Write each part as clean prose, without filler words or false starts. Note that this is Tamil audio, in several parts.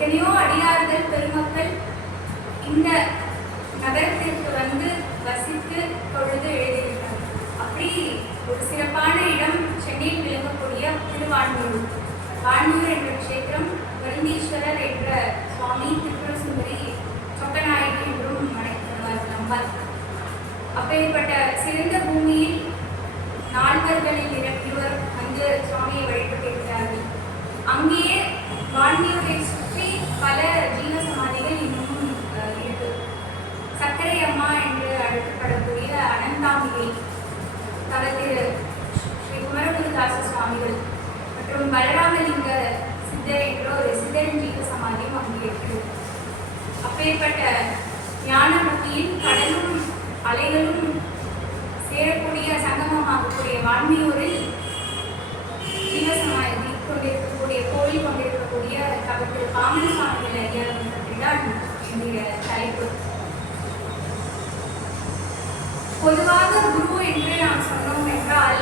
எத்தனையோ அடியார்கள் பெருமக்கள் இந்த நகரத்திற்கு வந்து வசித்து தொழுது எழுதியிருக்கிறார். அப்படி ஒரு சிறப்பான இடம் சென்னையில் விளங்கக்கூடிய திருவான்மூர். வான்மூர் என்ற கஷேத்திரம் வருந்தீஸ்வரர் என்ற சுவாமி திரிபுர சுந்தரி சொக்கநாயகி என்றும் அழைக்கப்படுவார்கள் அம்பாள். அப்பேற்பட்ட சிறந்த பூமியில் நால்வர்களில் இருவர் வந்து சுவாமியை வழிபட்டிருக்கிறார்கள். அங்கேயே வான்மூரை சுற்றி பல ஜீவ சமாதிகள் இன்னும் இருக்கு. சக்கரை அம்மா என்று அழைக்கப்படக்கூடிய அனந்தாம்பிகை, தவத்திரு ஸ்ரீ குமரகுருதாச சுவாமிகள் மற்றும் பலராமலிங்க சித்தர் என்ற ஒரு சித்தரின் ஜீவ சமாதியும் அங்கே இருக்கிறது. அப்பேற்பட்ட ஞான புத்தியின் கடலும் அலைகளும் சேரக்கூடிய சங்கமமாகக்கூடிய வான்மியூரில் ஜீவசமாதி கொண்டிருக்கக்கூடிய கோயில் கொண்டிருக்கக்கூடிய தவத்திரு பாமன் சுவாமிகள் ஐயாவை பற்றி தான் என்னுடைய தலைப்பு. பொதுவாக குரு என்று நாம் சொன்னோம் என்றால்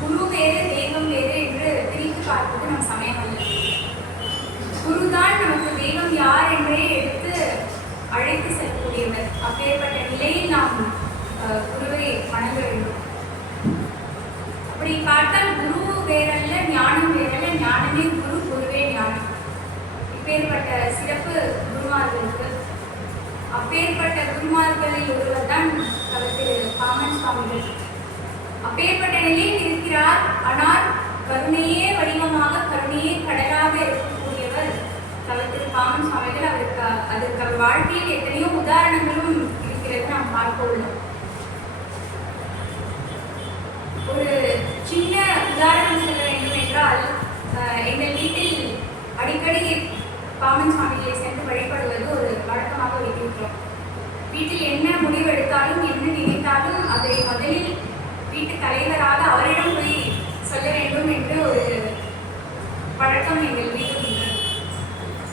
குரு வேறு தெய்வம் வேறு என்று பிரித்து பார்ப்பது நம் சமயம் அல்ல. குருதான் நமக்கு தெய்வம் யார் என்றே எடுத்து அழைத்து செல்லக்கூடியவர். அப்பேற்பட்ட நிலையில் நாம் குருவை வணங்க வேண்டும். அப்படி பார்த்தால் குரு வேறல்ல, ஞானம் வேறல்ல, ஞானமே குரு, குருவே ஞானம். இப்பேற்பட்ட சிறப்பு குருமார்களுக்கு. அப்பேற்பட்ட குருமார்களில் ஒருவர் தான் திரு பாமன் சுவாமிகள். அப்பேற்பட்ட நிலையில் இருக்கிறார். ஆனால் கருணையே வடிவமாக கருணையே கடலாக இருக்கக்கூடியவர் திரு பாமன் சுவாமிகள். அதற்கு அவர் வாழ்க்கையில் எத்தனையோ உதாரணங்களும் இருக்கிறது, நாம் பார்க்க உள்ளோம். ஒரு சின்ன உதாரணம் சொல்ல வேண்டும் என்றால், எங்கள் வீட்டில் அடிக்கடி பாமன் சுவாமிகளை சென்று வழிபடுவது ஒரு வழக்கமாக வைத்திருக்கிறோம். வீட்டில் என்ன முடிவு எடுத்தாலும் என்ன நினைத்தாலும் அதை முதலில் வீட்டு தலைவராக அவரிடம் போய் சொல்ல வேண்டும் என்று ஒரு பழக்கம் எங்கள் வீட்டில் உண்டு.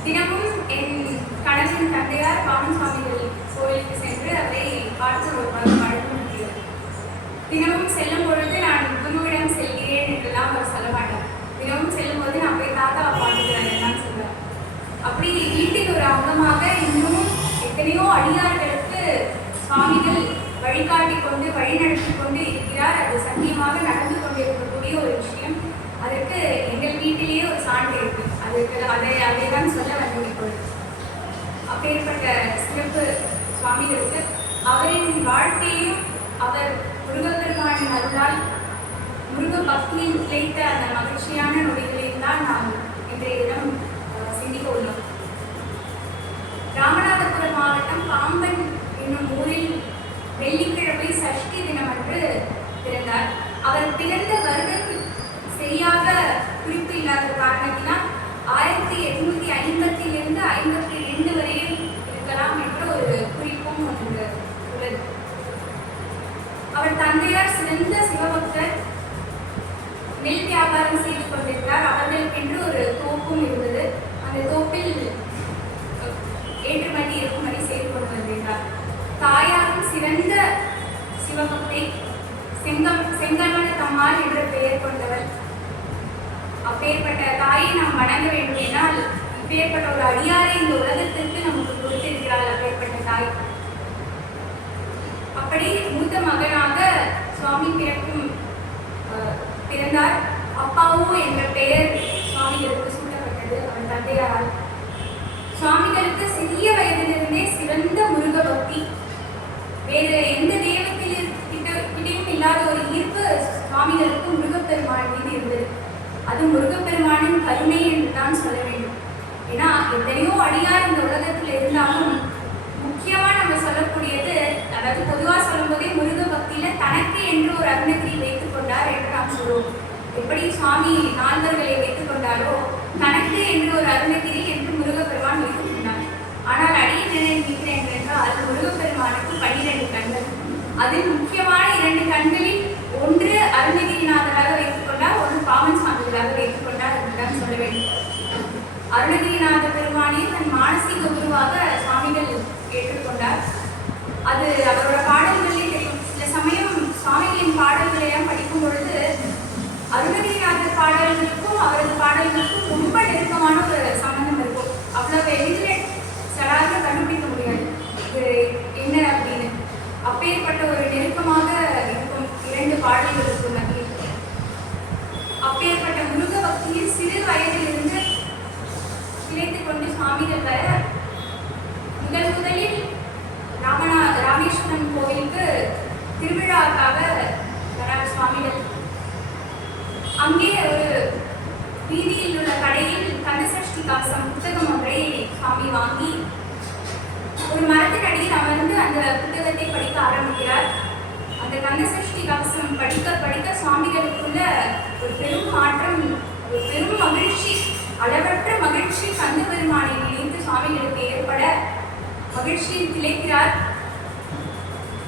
தினமும் என் கணவன் தந்தையார் பாமன் சுவாமிகள் கோயிலுக்கு சென்று அவரை பார்த்து ஒரு பழக்கம் இருக்கிறது. தினமும் செல்லும் பொழுது நான் குருவிடம் செல்கிறேன் என்றெல்லாம் அவர் சொல்ல மாட்டார். தினமும் செல்லும் போது நான் போய் தாத்தாவை பார்த்துக்கிறேன் தான் சொல்லுவேன். அப்படி வீட்டில் ஒரு அங்கமாக இன்னும் எத்தனையோ அடியார்களுக்கு சுவாமிகள் வழிகாட்டி கொண்டு வழிநடத்தி கொண்டு இருக்கிறார். அது சத்தியமாக நடந்து கொண்டிருக்கக்கூடிய ஒரு விஷயம். அதற்கு எங்கள் வீட்டிலேயே ஒரு சான்று இருக்கு. அதை தான் சொல்ல வந்து இப்பொழுது. அப்பேற்பட்ட சிறப்பு சுவாமிகளுக்கு அவரின் வாழ்க்கையும் அவர் முருகப்பெருமானின் அருளால் முருக பக்தியில் நிலைத்த அந்த மகிழ்ச்சியான நொடிகளில் தான் நாம் இன்றைய தினம் சிந்திக்க உள்ளோம். ராமநாதபுரம் மாவட்டம் பாம்பன் என்னும் ஊரில் வெள்ளிக்கிழமை சஷ்டி தினமன்று பிறந்தார். அவர் பிறந்த வருடம் சரியாக குறிப்பு இல்லாத காரணத்தினால் 1850 52 வரையில் இருக்கலாம் என்ற ஒரு குறிப்பும் உள்ளது. அவர் தந்தையார் சிறந்த சிவபக்தர், நெல் வியாபாரம் செய்து கொண்டிருந்தார். அவர்களுக்கென்று ஒரு தோப்பும் இருந்தது. அந்த தோப்பில் ஏற்றுமதி இறக்குமதி செய்து கொண்டு வந்திருந்தார். தாயாரும் சிறந்த சிவபக்தை, செங்கல்வன தம்மாள் என்ற பெயர் கொண்டவர். அப்பேற்பட்ட தாயை நாம் வணங்க வேண்டும் என்றால் இப்பேற்பட்ட ஒரு அடியாரை இந்த உலகத்திற்கு நமக்கு கொடுத்திருக்கிறாள் அப்பேற்பட்ட தாய். அப்படி மூத்த மகனாக சுவாமி பிறந்தார். அப்பாவு என்ற பெயர் சுவாமிகளுக்கு சூட்டப்பட்டது அவர் தந்தையாரால். சுவாமிகளுக்கு சிறிய வயதிலிருந்தே சிறந்த முருக பக்தி, வேறு எந்த தெய்வத்திலும் இல்லாத ஒரு ஈர்ப்பு சுவாமிகளுக்கு முருகப்பெருமான் மீது இருந்தது. அது முருகப்பெருமானின் கருணை என்று தான் சொல்ல வேண்டும். ஏன்னா எத்தனையோ அடியார் இந்த உலகத்தில் இருந்தாலும் முக்கியமாக நம்ம சொல்லக்கூடியது, அதாவது பொதுவாக சொல்லும் போதே முருக பக்தியில தனக்கு என்று ஒரு அருணகிரி வைத்துக் கொண்டார் என்று நாம் சொல்லுவோம். எப்படி சுவாமி நால்வர்களை வைத்துக் கொண்டாரோ தனக்கு என்று ஒரு அருணகிரி என்று முருகப்பெருமான் வைத்துக் கொண்டார். ஆனால் அடியை நினைக்கிறேன் என்றால் முருகப்பெருமானுக்கு 12 கண்கள். அதில் முக்கியமான 2 கண்களில் ஒன்று அருணகிரிநாதராக வைத்துக் கொண்டார், ஒன்று பாமன் சுவாமிகளாக வைத்துக் கொண்டார் என்றுதான் சொல்ல வேண்டும். அருணகிரிநாத பெருமானை தன் மானசீக குருவாக சுவாமிகள் ஏற்றுக்கொண்டார். அது அவரோட பாடல்களே தெரியும். சில சமயம் சுவாமிகளின் பாடல்களை எல்லாம் படிக்கும் பொழுது அருணகிரிநாதர் பாடல்களுக்கும் அவரது பாடல்களுக்கும் ரொம்ப நெருக்கமான ஒரு சம்பந்தம் இருக்கும். அவ்வளவு எளிதில் சடார்னு கண்டுபிடிக்க முடியாது இது என்ன அப்படின்னு. அப்பேற்பட்ட ஒரு நெருக்கமாக இருக்கும் இரண்டு பாடல்களுக்கு மத்தியில். அப்பேற்பட்ட முருக பக்தியில் சிறு வயதிலிருந்து பிழைத்துக் கொண்டு சுவாமிகள் வர முதலில் ராமேஸ்வரம் கோவிலுக்கு திருவிழாக்காக வரார் சுவாமிகள். அங்கே ஒரு வீதியில் உள்ள கடையில் கந்தசஷ்டி கவசம் புத்தகம் ஒன்றை சுவாமி வாங்கி ஒரு மரத்தின் அடியில் அமர்ந்து அந்த புத்தகத்தை படிக்க ஆரம்பிக்கிறார். அந்த கந்தசஷ்டி கவசம் படிக்க படிக்க சுவாமிகளுக்குள்ள ஒரு பெரும் மாற்றம், ஒரு பெரும் மகிழ்ச்சி, அளவற்ற மகிழ்ச்சி கந்த பெருமானை நினைத்து சுவாமிகளுக்கு ஏற்பட மகிழ்ச்சியில் திளைக்கிறார்.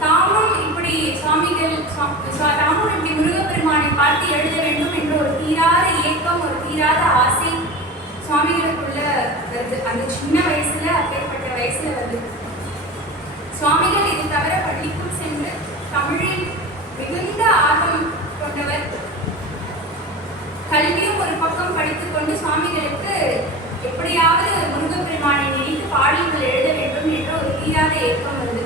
தாமும் இப்படி முருகப்பெருமானை பார்த்து எழுத வேண்டும் என்ற ஒரு தீராத ஏக்கம், ஒரு தீராத ஆசை சுவாமிகளுக்குள்ள வருது. அந்த சின்ன வயசுல, அப்பேற்பட்ட வயசுல வருது. சுவாமிகள் இது தவிர பள்ளிக்குள் சென்று தமிழில் மிகுந்த ஆர்வம் கொண்டவர். கல்வியும் ஒரு பக்கம் படித்துக் கொண்டு சுவாமிகளுக்கு எப்படியாவது முருகப்பெருமானை நினைத்து பாடல்கள் எழுத வேண்டும் என்ற ஒரு தீராத ஏக்கம் வருது.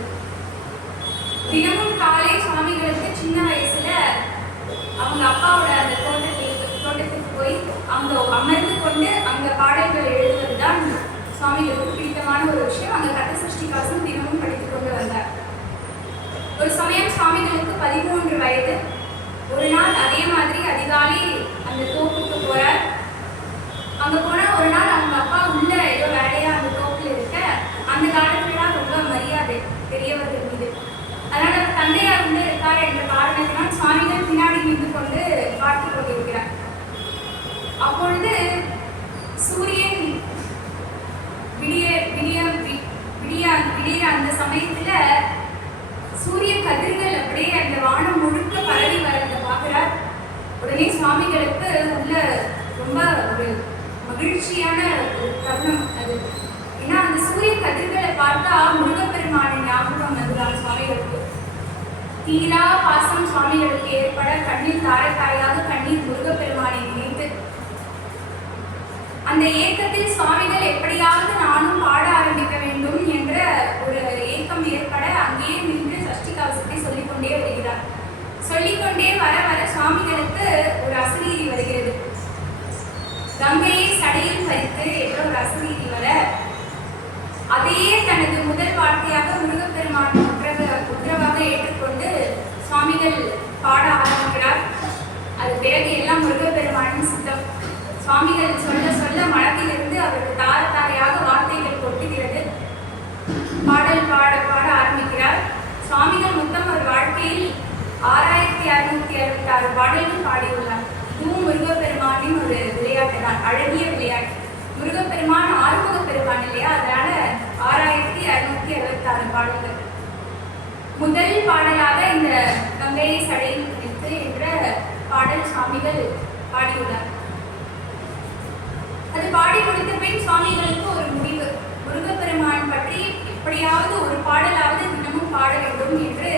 தினமும் காலை சுவாமிகளுக்கு சின்ன வயசுல அவங்க அப்பாவோட அந்த தோட்டத்துக்கு போய் அங்க அமர்ந்து கொண்டு அங்க பாடல்கள் எழுதுவதுதான் சுவாமிகளுக்கு பிடித்தமான ஒரு விஷயம். அங்க கந்தசஷ்டி கவசம் தினமும் படித்துக் கொண்டு வந்தார். ஒரு சமயம் சுவாமிகளுக்கு 13 வயது. ஒரு நாள் அதே மாதிரி அதிகாலை அந்த தோப்புக்கு போறார். அங்க போனா ஒரு நாள் அவங்க அப்பா உள்ள ஏதோ வேலையா அந்த தோப்புல இருக்க, அந்த காலத்துலலாம் ரொம்ப மரியாதை பெரியவர்கள் மீது. அதனால தந்தையார் உள்ள இருக்கார் என்ற காரணத்தினால் சுவாமிகள் பின்னாடி நின்று கொண்டு பார்த்து கொண்டிருக்கிறார். அப்பொழுது சூரியன் விடிய அந்த சமயத்துல சூரிய கதிர்கள் அப்படியே அந்த வானம் முழுக்க பரவி வரதை பார்க்கிறார். உடனே சுவாமிகளுக்கு உள்ள ரொம்ப ஒரு மகிழ்ச்சியான ஒரு தருணம் அது. ஏன்னா அந்த சூரிய கதிர்களை பார்த்தா முருகப்பெருமானின் ஞாபகம் வந்துதான் சுவாமிகளுக்கு. தீரா பாசம் சுவாமிகளுக்கு ஏற்பட கண்ணீர் தாரை தாரையாக கண்ணீர் முருகப்பெருமானை நினைத்து அந்த ஏக்கத்தில் சுவாமிகள் எப்படியாவது நானும் பாட ஆரம்பிக்க வேண்டும் என்ற ஒரு ஏக்கம் ஏற்பட அங்கேயே நின்று சஷ்டி கவசத்தை சொல்லிக்கொண்டே வருகிறார். சொல்லிக்கொண்டே வர வர சுவாமிகளுக்கு ஒரு அசரீரி வருகிறது. கங்கையை சடையில் பறித்து என்ற ஒரு அசரீரி வர அதையே தனது முதல் வார்த்தையாக முருகப்பெருமான் உத்தரவாக ஏற்றுக்கொண்டு சுவாமிகள் பாட ஆரம்பிக்கிறார். அது பிறகு எல்லாம் முருகப்பெருமானின் சித்தம். சுவாமிகள் சொல்ல சொல்ல மனத்திலிருந்து அவருக்கு தார தாரையாக வார்த்தைகள் கொட்டுகிறது. பாடல் பாட பாட ஆரம்பிக்கிறார். சுவாமிகள் மொத்தம் ஒரு வாழ்க்கையில் 6666 பாடல்கள் பாடியுள்ளார். இதுவும் முருகப்பெருமானின் ஒரு விளையாட்டு தான், அழகிய விளையாட்டு. முருகப்பெருமான் ஆறுமுக பெருமான் இல்லையா, அதனால 6666 பாடல்கள். முதல் பாடலாக இந்த கங்கையை சடையில் பிடித்து என்ற பாடல் சுவாமிகள் பாடியுள்ளார். அது பாடி முடித்த பின் சுவாமிகளுக்கு ஒரு முடிவு, முருகப்பெருமான் பற்றி எப்படியாவது ஒரு பாடலாவது தினமும் பாட வேண்டும் என்று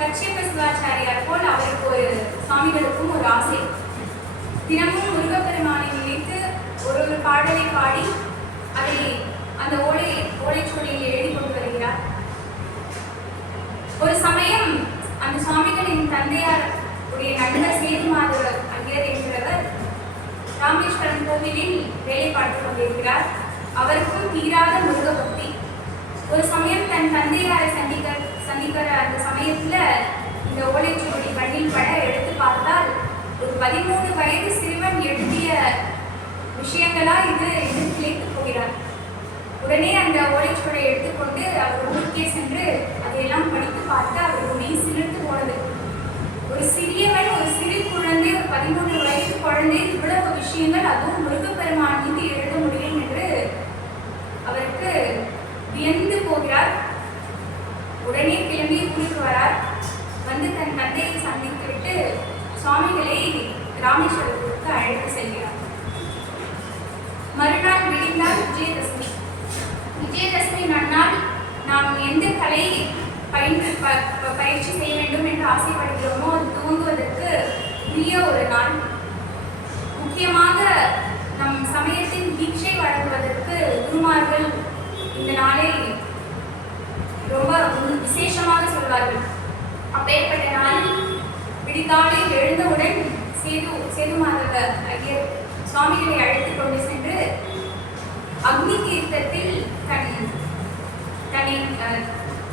கச்சியப்ப சிவாச்சாரியார் போல் அவருக்கு ஒரு சுவாமிகளுக்கும் ஒரு ஆசை. தினமும் முருகப்பெருமானை நினைத்து ஒரு பாடலை பாடி அதை அந்த ஓலைச்சுவடியில் எழுதி கொண்டு வருகிறார். ஒரு சமயம் அந்த சுவாமிகளின் தந்தையார் உடைய நண்பர் சேதுமாதவர் ஐயர் என்கிறவர் ராமேஸ்வரம் கோவிலில் வேலை பார்த்து கொண்டிருக்கிறார். அவருக்கும் தீராத முருக பக்தி. ஒரு சமயம் தன் தந்தையாரை சந்திக்கிற அந்த சமயத்துல இந்த ஓலைச்சுவடி கண்ணில் பட எடுத்து பார்த்தால் ஒரு 13 வயது சிறுவன் எழுதிய விஷயங்களா இது என்று கிளைத்து போகிறார். உடனே அந்த ஓலைச்சுவடை எடுத்துக்கொண்டு அவர் ஊருக்கே சென்று அதையெல்லாம் படித்து பார்த்து அவர் மெய் சிலிர்த்து போனது. ஒரு சிறியவன், ஒரு சிறு குழந்தை, ஒரு 13 வயது குழந்தை இவ்வளவு விஷயங்கள் அதுவும் முருகப்பெருமான் மீது எழுத முடியும் என்று அவருக்கு வியந்து போகிறார். உடனே கிளம்பி ஊருக்கு வரார். வந்து தன் தந்தையை சந்தித்துவிட்டு சுவாமிகளை ராமேஸ்வரத்திற்கு அழைத்து செல்கிறார். மறுநாள் விடிந்தால் விஜயதசமி. விஜயதசமி நன்னாள் நாம் எந்த கலை பயிற்சி செய்ய வேண்டும் என்று ஆசைப்படுகிறோமோ அது துவங்குவதற்கு உரிய ஒரு நாள். முக்கியமாக நம் சமயத்தின் தீட்சை வழங்குவதற்கு குருமார்கள் இந்த நாளை ரொம்ப விசேஷமாக சொல்வார்கள். அப்பேற்பட்ட நாள் விடிகாலை எழுந்தவுடன் சேதுமாதவ ஐயர் சுவாமிகளை அழைத்துக் கொண்டு சென்று அக்னி தீர்த்தத்தில் தன்னை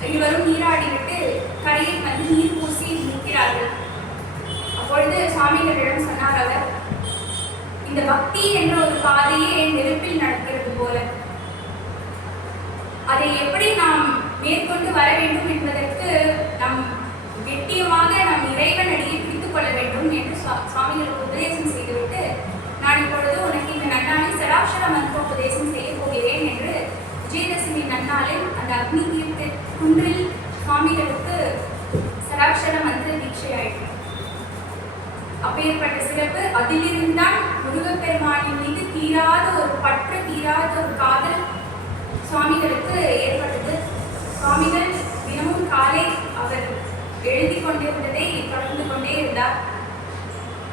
இருவரும் நீராடிவிட்டு கரையை வந்து நீர் பூசி நிற்கிறார்கள். அப்பொழுது சுவாமிகளிடம் சொன்னார் அவர், இந்த பக்தி என்ற ஒரு பாதையே நெருப்பில் நடக்கிறது போல, அதை எப்படி நாம் மேற்கொண்டு வர வேண்டும் என்பதற்கு நம் வெட்டியமாக நம் இறைவன் அடியை பிடித்துக் கொள்ள வேண்டும் என்று சுவாமிகளுக்கு உபதேசம் செய்துவிட்டு, நான் இப்பொழுது உனக்கு இந்த நன்னாளில் சடாட்சர மந்திரோபதேசம் செய்ய போகிறேன் என்று விஜயதசமி நன்னாளில் அந்த அக்னி தீர்த்த குன்றில் சுவாமிகளுக்கு சடாட்சர மந்திர தீட்சை ஆயிற்று. அப்பேற்பட்ட சிறப்பு. அதிலிருந்தான் முருகப்பெருமானின் மீது தீராத ஒரு பற்று, தீராத ஒரு காதல் சுவாமிகளுக்கு ஏற்பட்டது. சுவாமிகள் தினமும் காலை அவர் எழுதி கொண்டிருந்ததை தொடர்ந்து கொண்டே இருந்தார்.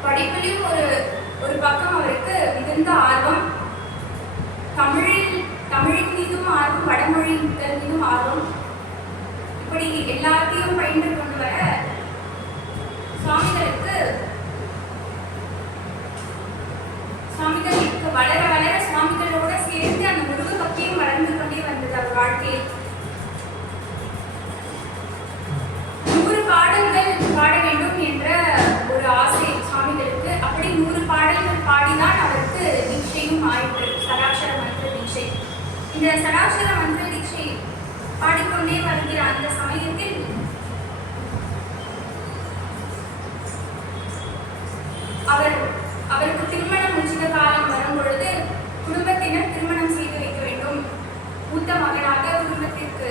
படிப்பிலும் ஒரு பக்கம் அவருக்கு மிகுந்த ஆர்வம். தமிழின் மீதும் ஆர்வம், வடமொழியின் மீதும் ஆர்வம். இப்படி எல்லாத்தையும் பயின்று கொண்டு வர சுவாமிகளுக்கு வளர வளர சுவாமிகளோட சேர்ந்து அந்த முருக பக்தியும் வளர்ந்து கொண்டே வந்தது அவர் வாழ்க்கையில். 100 பாடல்கள் பாட வேண்டும் என்ற ஒரு ஆசை சுவாமிகளுக்கு. அப்படி 100 பாடல்கள் பாடிதான் அவருக்கு தீட்சையும் ஆயிற்று, சடாட்சர மந்திர தீட்சை. இந்த சடாட்சர மந்திர தீட்சை பாடிக்கொண்டே வருகிற அந்த சமயத்தில் அவருக்கு திருமணம் உச்சித காலம் வரும் பொழுது குடும்பத்தினர் திருமணம் செய்து வைக்க வேண்டும், மூத்த மகனாக குடும்பத்திற்கு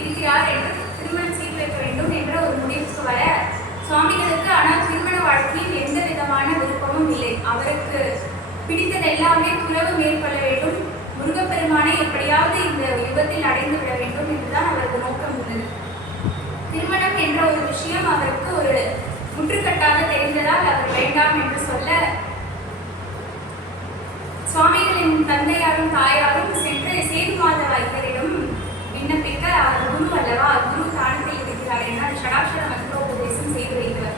இருக்கிறார் என்று திருமணம் செய்து வைக்க வேண்டும் என்ற ஒரு முடிவுக்கு வர சுவாமிகளுக்கு ஆனால் திருமண வாழ்க்கையில் எந்த விதமான விருப்பமும் இல்லை. அவருக்கு பிடித்தது எல்லாமே துறவு மேற்கொள்ள வேண்டும், முருகப்பெருமானை எப்படியாவது இந்த யுகத்தில் அடைந்து விட வேண்டும் என்றுதான் அவருக்கு நோக்கம் இருந்தது. திருமணம் என்ற ஒரு விஷயம் அவருக்கு ஒரு முற்றுக்கட்டாக தெரிந்ததால் அவர் வேண்டாம் என்று சொல்ல, சுவாமிகளின் தந்தையாரும் தாயாரும் சென்று சேதுமாதவ ஐயரிடம் விண்ணப்பிக்க, அவர் குரு அல்லவா, குரு தானத்தில் இருக்கிறார் என்றால் சடாட்சர மந்திரோபதேசம் செய்து வைத்தவர்.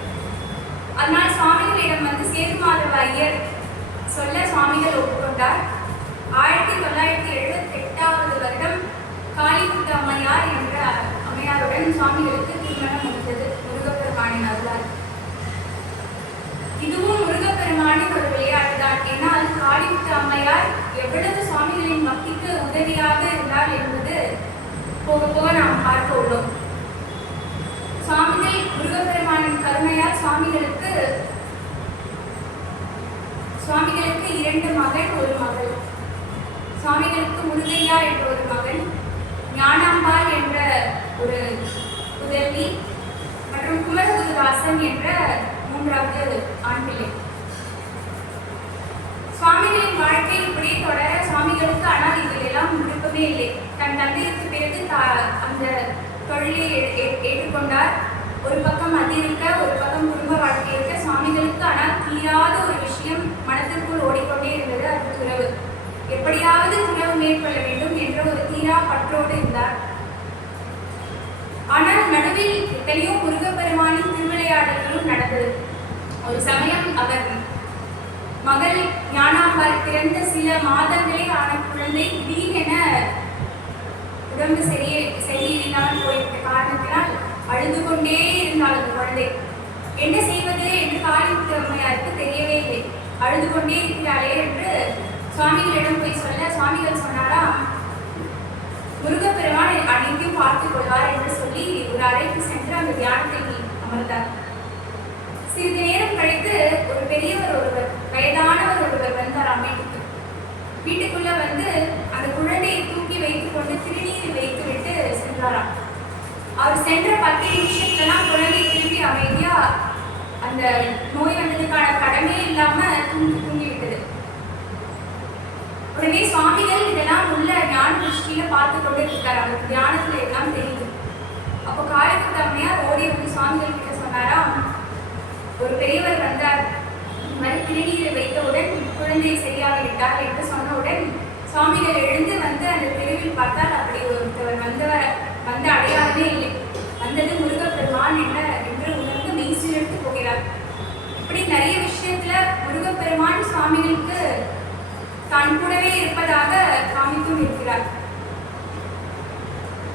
அதனால் சுவாமிகளிடம் வந்து சேதுமாதவ ஐயர் சொல்ல சுவாமிகள் ஒப்புக்கொண்டார். 1978 வருடம் காளிமுத்து அம்மையார் என்ற அம்மையாருடன் சுவாமிகளுக்கு திருமணம் முடிந்தது முருகப்பெருமானின் அருளால். இதுவும் முருகப்பெருமானின் ஒரு விளையாட்டுதான். ஏன்னால் காளிமுத்து அம்மையார் எவ்வளவு சுவாமிகளின் பக்திக்கு உதவியாக இருந்தார் என்பது போக போக நாம் பார்க்க உள்ளோம். சுவாமிகள் முருகப்பெருமானின் கருணையால் சுவாமிகளுக்கு 2 மகன், 1 மகள். சுவாமிகளுக்கு முருகையா என்ற ஒரு மகன், ஞானாம்பாள் என்ற ஒரு புதல்வி மற்றும் குமரகுருதாசன் என்ற 3வது ஆண் பிள்ளை. சுவாமிகளின் வாழ்க்கை இப்படியே தொடர சுவாமிகளுக்கு ஆனால் இதிலெல்லாம் விருப்பமே இல்லை. தன் தந்தைக்கு பிறகு அந்த தொழிலை ஏற்றுக்கொண்டார். ஒரு பக்கம் அது இருக்க, ஒரு பக்கம் குடும்ப வாழ்க்கை இருக்க, சுவாமிகளுக்கு ஆனால் தீராத ஒரு விஷயம் மனதிற்குள் ஓடிக்கொண்டே இருந்தது, அது துறவு. எப்படியாவது துறவு மேற்கொள்ள வேண்டும் என்ற ஒரு தீரா பற்றோடு இருந்தார். ஆனால் நடுவில் எத்தனையோ முருகப்பெருமானின் திருவிளையாடல்களும் நடந்தது. ஒரு சமயம் அவர் மகள் ஞானாம்பாள் பிறந்த சில மாதங்களே ஆன குழந்தை திடீரென உடம்பு சரியில்லாமல் போய்விட்ட காரணத்தினால் அழுது கொண்டே இருந்தாள் அந்த குழந்தை. என்ன செய்வது என்று காளிமுத்து அம்மையாருக்கு தெரியவே இல்லை. அழுது கொண்டே இருக்கிறாளே என்று சுவாமிகளிடம் போய் சொல்ல, சுவாமிகள் சொன்னாராம், முருகப்பெருமான் அனைத்தையும் பார்த்துக் கொள்வார் என்று சொல்லி ஒரு அறைக்கு சென்று அந்த தியானத்தில் அமர்ந்தார். சிறிது நேரம் கழித்து ஒரு பெரியவர் ஒருவர், வயதானவர் ஒருவர் வந்தார் வீட்டுக்குள்ள வந்து அந்த குழந்தையை தூக்கி வைத்துக் கொண்டு திருநீர் வைத்துவிட்டு சென்றாராம். அவர் சென்ற 10 நிமிஷத்துலாம் குழந்தை திரும்பி அமைதியா அந்த நோய் வந்ததுக்கான கடமே இல்லாம தூங்கிவிட்டது. உடனே சுவாமிகள் இதெல்லாம் உள்ள ஞான திருஷ்டியில பார்த்து கொண்டு இருக்காரு. அவருக்கு தியானத்துல எல்லாம் தெரியுது. அப்போ காளிமுத்து அம்மையார் ஓடி வந்து சுவாமிகள் கிட்ட சொன்னாராம், ஒரு பெரியவர் வந்தார், திருநீரை வைத்தவுடன் குழந்தை சரியாகிவிட்டார் என்று சொன்னவுடன் சுவாமிகள் எழுந்து வந்து அந்த தெருவில் பார்த்தால் அப்படி ஒருத்தவர் வந்த அடையாளமே இல்லை. வந்தது முருகப்பெருமான் என்று உணர்ந்து மெய் சிலிர்த்து போகிறார். இப்படி நிறைய விஷயத்துல முருகப்பெருமான் சுவாமிகளுக்கு தான் கூடவே இருப்பதாக காமித்தும் இருக்கிறார்.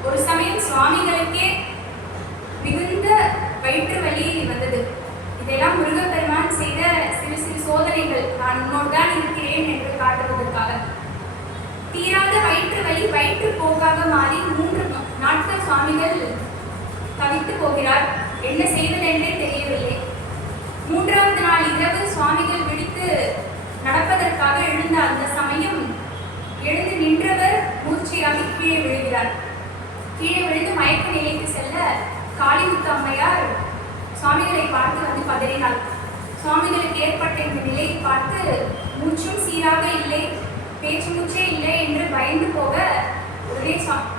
ஒரு சமயம் சுவாமிகளுக்கே மிகுந்த வயிற்று வலி வந்தது. இதெல்லாம் முருகப்பெருமான் செய்த சிறு சிறு சோதனைகள், நான் உன்னோடு தான் இருக்கிறேன் என்று காட்டுவதற்காக. தீராத வயிற்று வலி வயிற்று போக்காக மாறி 3 நாட்கள் சுவாமிகள் தவித்து போகிறார். என்ன செய்வதென்றே தெரியவில்லை. 3வது நாள் இரவு சுவாமிகள் விழித்து நடப்பதற்காக எழுந்த அந்த சமயம் எழுந்து நின்றவர் மூர்ச்சையாக கீழே விழுகிறார். கீழே விழுந்து மயக்க நிலைக்கு செல்ல காளிமுத்து அம்மையார் சுவாமிகளை பார்த்து வந்து பதறினாள். சுவாமிகளுக்கு ஏற்பட்ட இந்த நிலையை பார்த்து மூச்சும் சீராக இல்லை, பேச்சு மூச்சே இல்லை என்று பயந்து போக உடனே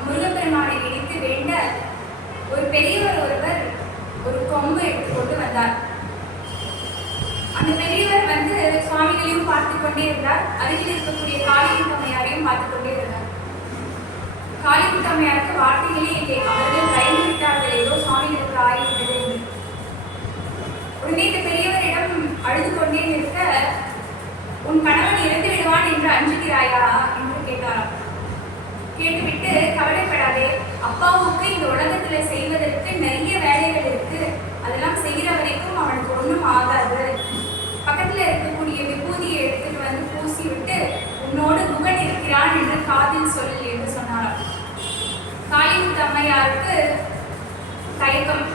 முருகப்பெருமானை நினைத்து வேண்ட ஒரு பெரியவர் ஒருவர் ஒரு கொம்பு எடுத்துக்கொண்டு வந்தார். அந்த பெரியவர் வந்து சுவாமிகளையும் பார்த்து கொண்டே இருந்தார். அருகில் இருக்கக்கூடிய காளிமுத்து அம்மையாரையும் பார்த்து கொண்டே இருந்தார். காளிமுத்து அம்மையாருக்கு வார்த்தைகளே இல்லை. அவர்கள் பயந்து விட்டார்கள், ஏதோ சுவாமிகளுக்கு ஆகிவிட்டது என்று. உடனே இந்த பெரியவரிடம் அழுது கொண்டே நிற்க, உன் கணவன் இறந்து விடுவான் என்று அஞ்சுகிறாயா என்று கேட்டாராம். கேட்டுவிட்டு, கவலைப்படாதே, அப்பாவுக்கு இந்த உலகத்துல செய்வதற்கு நிறைய வேலைகள் இருக்கு, அதெல்லாம் செய்கிற வரைக்கும் அவனுக்கு ஒன்றும் ஆகாது. பக்கத்துல இருக்கக்கூடிய விபூதியை எடுத்துட்டு வந்து பூசி விட்டு உன்னோடு குகன் இருக்கிறான் என்று காதில் சொல் என்று சொன்னாராம். காளிமுத்து அம்மையாருக்கு தயக்கம்.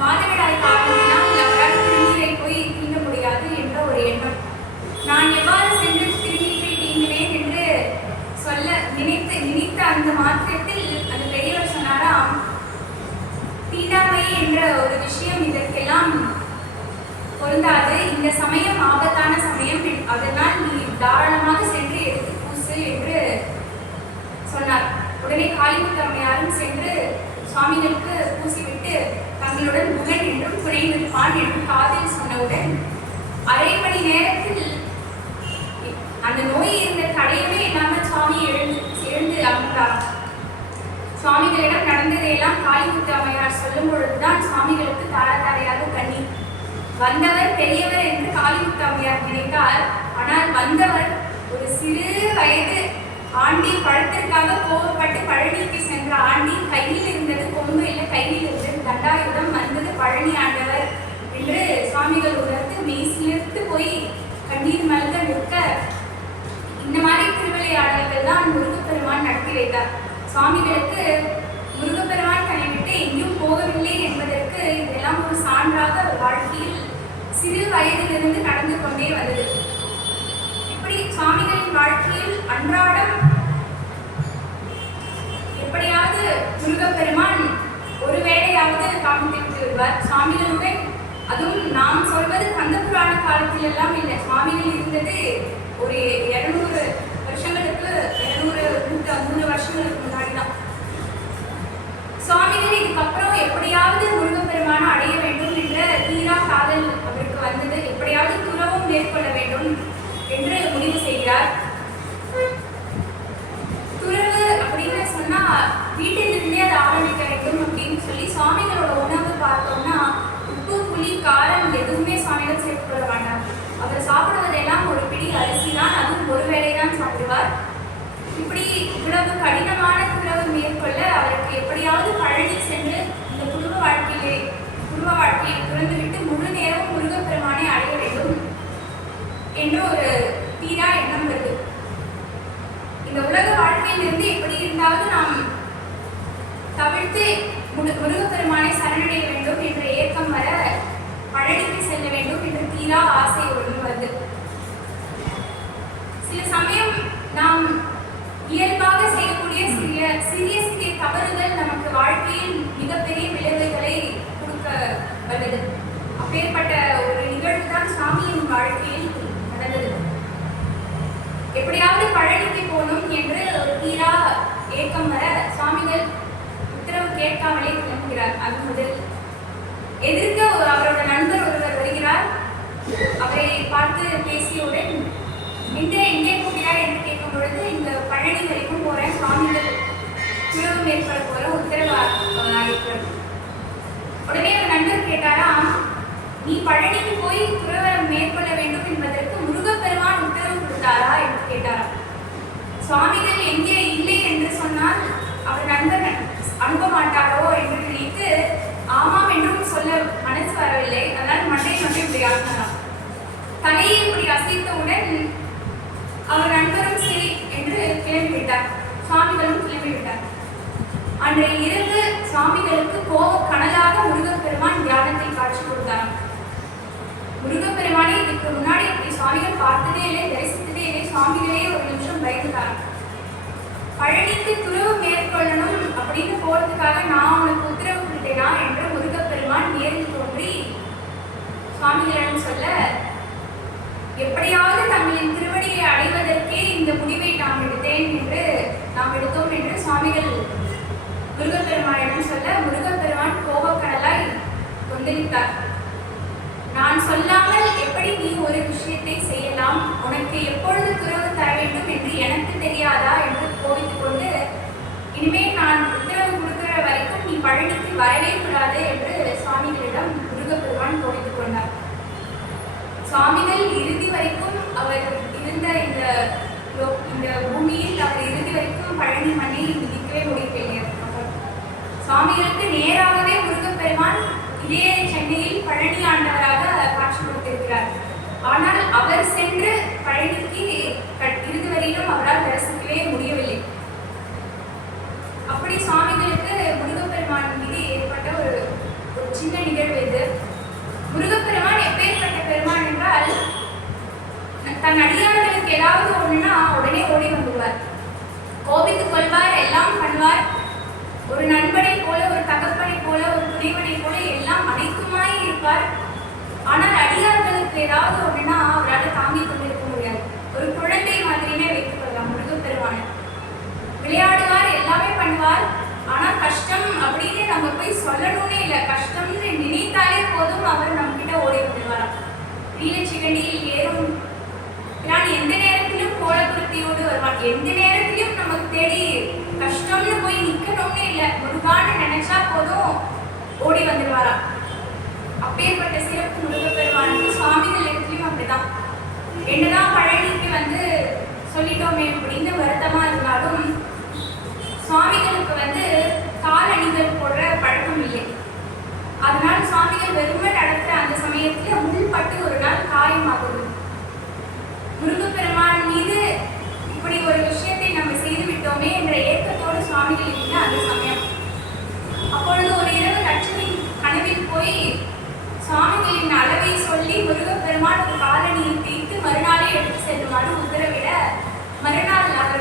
மாதவிடாய் காரணத்தினால் அவரால் திருநீரை போய் தீண்ட முடியாது என்ற ஒரு எண்ணம். நான் எவ்வாறு சென்று திருநீரை தீண்டினேன் என்று சொல்ல நினைத்த அந்த மாத்திரத்தில் அந்த பெரியவர் சொன்னாராம், தீண்டாமை என்ற ஒரு விஷயம் இதற்கெல்லாம் பொருந்தாது. இந்த சமயம் ஆபத்தான சமயம், அதனால் நீ தாராளமாக சென்று எடுத்து பூசு என்று சொன்னார். உடனே காளிமுத்து அம்மையாரும் சென்று சுவாமிகளுக்கு பூசிவிட்டு தங்களுடன் முகன் என்றும் குறைந்திருப்பான் என்றும் காதில் சொன்னவுடன் அரை மணி நேரத்தில் அந்த நோய் இருந்த தடையவே இல்லாமல் சுவாமி எழுந்து அமர்ந்தார். சுவாமிகளிடம் நடந்ததையெல்லாம் காளிமுத்து அம்மையார் சொல்லும் பொழுதுதான் சுவாமிகளுக்கு தாரையாக கண்ணீர். வந்தவர் பெரியவர் என்று காளிமுத்து அம்மையார் நினைத்தார். ஆனால் வந்தவர் ஒரு சிறு வயது ஆண்டி, பழத்திற்காக கோவப்பட்டு பழனிக்கு சென்ற ஆண்டி. கையில் இருந்தது கொம்பு இல்லை, கையில் இருந்தது தண்டாயுதம். வந்தது பழனி ஆண்டவர் என்று சுவாமிகள் உணர்ந்து மெய் சிலிர்த்து போய் கண்ணீர் மல்க நிற்க, இந்த மாதிரி திருவிளையாடல்கள் தான் முருகப்பெருமான் நடத்தி வைத்தார். சுவாமிகளுக்கு முருகப்பெருமான் தன்னை விட்டு எங்கேயும் போகவில்லை என்பதற்கு இதெல்லாம் ஒரு சான்றாக வாழ்க்கையில் சிறு வயதிலிருந்து நடந்து கொண்டே வந்தது. இப்படி சுவாமிகளின் வாழ்க்கையில் அன்றாடம் எப்படியாவது முருகப்பெருமான் ஒரு வேளையாவது காமித்து வருவார். சுவாமிகளுடன், அதுவும் நாம் சொல்வது கந்த புராண காலத்தில் எல்லாம் இல்லை. சுவாமிகள் இருந்தது ஒரு 200 வருஷங்களுக்கு 200-103 வருஷங்களுக்கு முன்னாடி தான். சுவாமிகள் இதுக்கப்புறம் எப்படியாவது முருகப்பெருமான அடைய வேண்டும் என்ற தீரா காதல் அவருக்கு வந்தது. எப்படியாவது துறவும் மேற்கொள்ள வேண்டும் என்று முடிவு செய்கிறார். துறவு அப்படின்னு சொன்னா வீட்டிலிருந்தே அதை ஆரம்பிக்க வேண்டும் அப்படின்னு சொல்லி சுவாமிகளோட உணவு பார்த்தோம்னா உப்பு, புளி, காரம் எதுவுமே சுவாமிகள் சேர்த்து கொள்ள மாட்டார். அவர் சாப்பிடுவதெல்லாம் ஒரு பிடி அரிசி தான், அதுவும் ஒரு வேளை தான் சாப்பிடுவார். இப்படி இவ்வளவு கடினமான துறவு மேற்கொள்ள அவருக்கு எப்படியாவது பழனி சென்று இந்த குடும்ப வாழ்க்கையை துறந்துவிட்டு முழு நேரம் முருகப்பெருமானை அடைய வேண்டும் என்று ஒரு தீரா எண்ணம் வருது. இந்த உலக வாழ்க்கையிலிருந்து எப்படி இருந்தாவது நாம் தவிர்த்து முருகப்பெருமானை சரணடைய வேண்டும் என்ற ஏக்கம் வர பழனிக்கு செல்ல வேண்டும் என்ற தீரா ஆசை ஒன்று வருது. சில சமயம் நாம் இயல்பாக செய்யக்கூடிய சிறிய தவறுகள் நமக்கு வாழ்க்கையில் மிகப்பெரிய விளைவுகளை கொடுக்க வல்லது. அப்பேற்பட்ட ஒரு நிகழ்வு தான் சுவாமியின் வாழ்க்கையில் நடந்தது. எப்படியாவது பழனிக்கு போகணும் என்று ஒரு தீரா ஏக்கம் வர சுவாமிகள் உத்தரவு கேட்காமலே கிளம்புகிறார். அது முதல் எதிர்க்க அவரோட நண்பர் ஒருவர் வருகிறார். அவரை பார்த்து பேசியவுடன், எங்கே போகிறார் என்று கேட்கும் பொழுது இந்த பழனி வரைக்கும் போறேன், சுவாமிகள் துறவு மேற்கொள்ள போற உத்தரவாயிருக்கிறது. உடனே ஒரு நண்பர் கேட்டாராம், நீ பழனிக்கு போய் துறவரம் மேற்கொள்ள வேண்டும் என்பதற்கு முருகப்பெருமான் உத்தரவு கொடுத்தாரா என்று கேட்டாராம். சுவாமிகள் எங்கே இல்லை என்று சொன்னால் அவர் நண்பர் அனுப்ப மாட்டாரோ என்று நினைத்து ஆமாம் என்றும் சொல்ல மனசு வரவில்லை. அதனால் மண்டை இப்படி ஆசினாராம். தலையை இப்படி அசைத்தவுடன் அவர் நண்பரும் சரி என்று கிளம்பிவிட்டார், சுவாமிகளும் கிளம்பிவிட்டார். அன்றைய இரவு சுவாமிகளுக்கு கனலாக முருகப்பெருமான் தியானத்தில் காட்சி கொடுத்தார். முருகப்பெருமானை இதுக்கு முன்னாடி இப்படி சுவாமிகள் பார்த்ததே இல்லை, தரிசித்ததே இல்லை. சுவாமிகளே ஒரு நிமிஷம் பயந்துட்டார். பழனிக்கு துறவு மேற்கொள்ளணும் அப்படின்னு போறதுக்காக நான் உனக்கு உத்தரவு கொடுத்தேனா என்று முருகப்பெருமான் நேரில் தோன்றி சுவாமிகளிடம் சொல்ல, எப்படியாவது தங்களின் திருவடியை அடைவதற்கே இந்த முடிவை நாம் எடுத்தோம் என்று சுவாமிகள் முருகப்பெருமானிடம் சொல்ல, முருகப்பெருமான் கோபக்கடலாய் கொந்தளித்தார். நான் சொல்லாமல் எப்படி நீ ஒரு விஷயத்தை செய்யலாம்? உனக்கு எப்பொழுது துறவு தர வேண்டும் என்று எனக்கு தெரியாதா என்று கோபித்துக் கொண்டு, இனிமேல் நான் உத்தரவு கொடுக்கிற வரைக்கும் நீ பழனிக்கு வரவே கூடாது என்று சுவாமிகளிடம் முருகப்பெருமான் கோபித்துக் கொண்டார். சுவாமிகள் இறுதி வரைக்கும் அவர் இருந்த இந்த பூமியில் அவர் இறுதி வரைக்கும் பழனி மண்ணை மிதிக்கவே முடியவில்லை. சுவாமிகளுக்கு நேராகவே முருகப்பெருமான் இதே சென்னையில் பழனி ஆண்டவராக காட்சி கொடுத்திருக்கிறார். ஆனால் அவர் சென்று பழனிக்கு இறுதி வரையிலும் அவரால் தரிசிக்கவே முடியவில்லை. அப்படி சுவாமிகளுக்கு முருகப்பெருமான் மீது ஏற்பட்ட ஒரு சின்ன நிகழ்வு இது. முருகப்பெருமான் எப்பேற்பட்ட பெருமான் என்றால், தன் அடியார்களுக்கு ஏதாவது ஒண்ணுன்னா உடனே ஓடி வந்துடுவார், கோபித்துக் கொள்வார், எல்லாம் பண்ணுவார். ஒரு நண்பனை போல, ஒரு தகப்பனை போல, ஒரு துணைவனை போல எல்லாம் அனைத்துமாய் இருப்பார். ஆனால் அடியார்களுக்கு ஏதாவது ஒண்ணுன்னா அவரால் தாங்கிக் கொண்டிருக்க முடியாது. ஒரு குழந்தை மாதிரினே வைத்துக் கொள்ளலாம் முருகப்பெருமான. விளையாடுவார், எல்லாமே பண்ணுவார். ஆனா கஷ்டம் அப்படின்னு நம்ம போய் சொல்லணும்னே இல்லை, கஷ்டம்னு நினைத்தாலே போதும் அவர் நம்ம கிட்ட ஓடி வந்துடுவாராம். நீலச்சிகண்டியில் ஏறும் நான் எந்த நேரத்திலும் கோலபுரத்தையோடு வருவான். எந்த நேரத்திலும் நமக்கு தேடி கஷ்டம்னு போய் நிக்கணும்னு இல்லை, முருகான்னு நினைச்சா போதும் ஓடி வந்துடுவாராம். அப்பேற்பட்ட சிறப்பு முருகப்பெருமானுக்கு சுவாமிகள் இடத்துலையும் அப்படிதான். என்னதான் பழனிக்கு சொல்லிட்டோமே அப்படின்னு வருத்தமா இருந்தாலும் சுவாமிகளுக்கு காலணிகள் போடுற பழக்கம் இல்லை. அதனால சுவாமிகள் வெறுமை நடத்துற அந்த சமயத்துல முள்பட்டு ஒரு நாள் காயமாகுது. முருகப்பெருமான் மீது இப்படி ஒரு விஷயத்தை நம்ம செய்து விட்டோமே என்ற ஏக்கத்தோடு சுவாமிகள் இருந்த அந்த சமயம். அப்பொழுது ஒரு இரவு லட்சுமி கனவில் போய் சுவாமிகளின் அளவை சொல்லி முருகப்பெருமான் ஒரு காலணியை தேய்த்து மறுநாளே எடுத்து செல்லுமாறு உத்தரவிட, மறுநாள் அவர்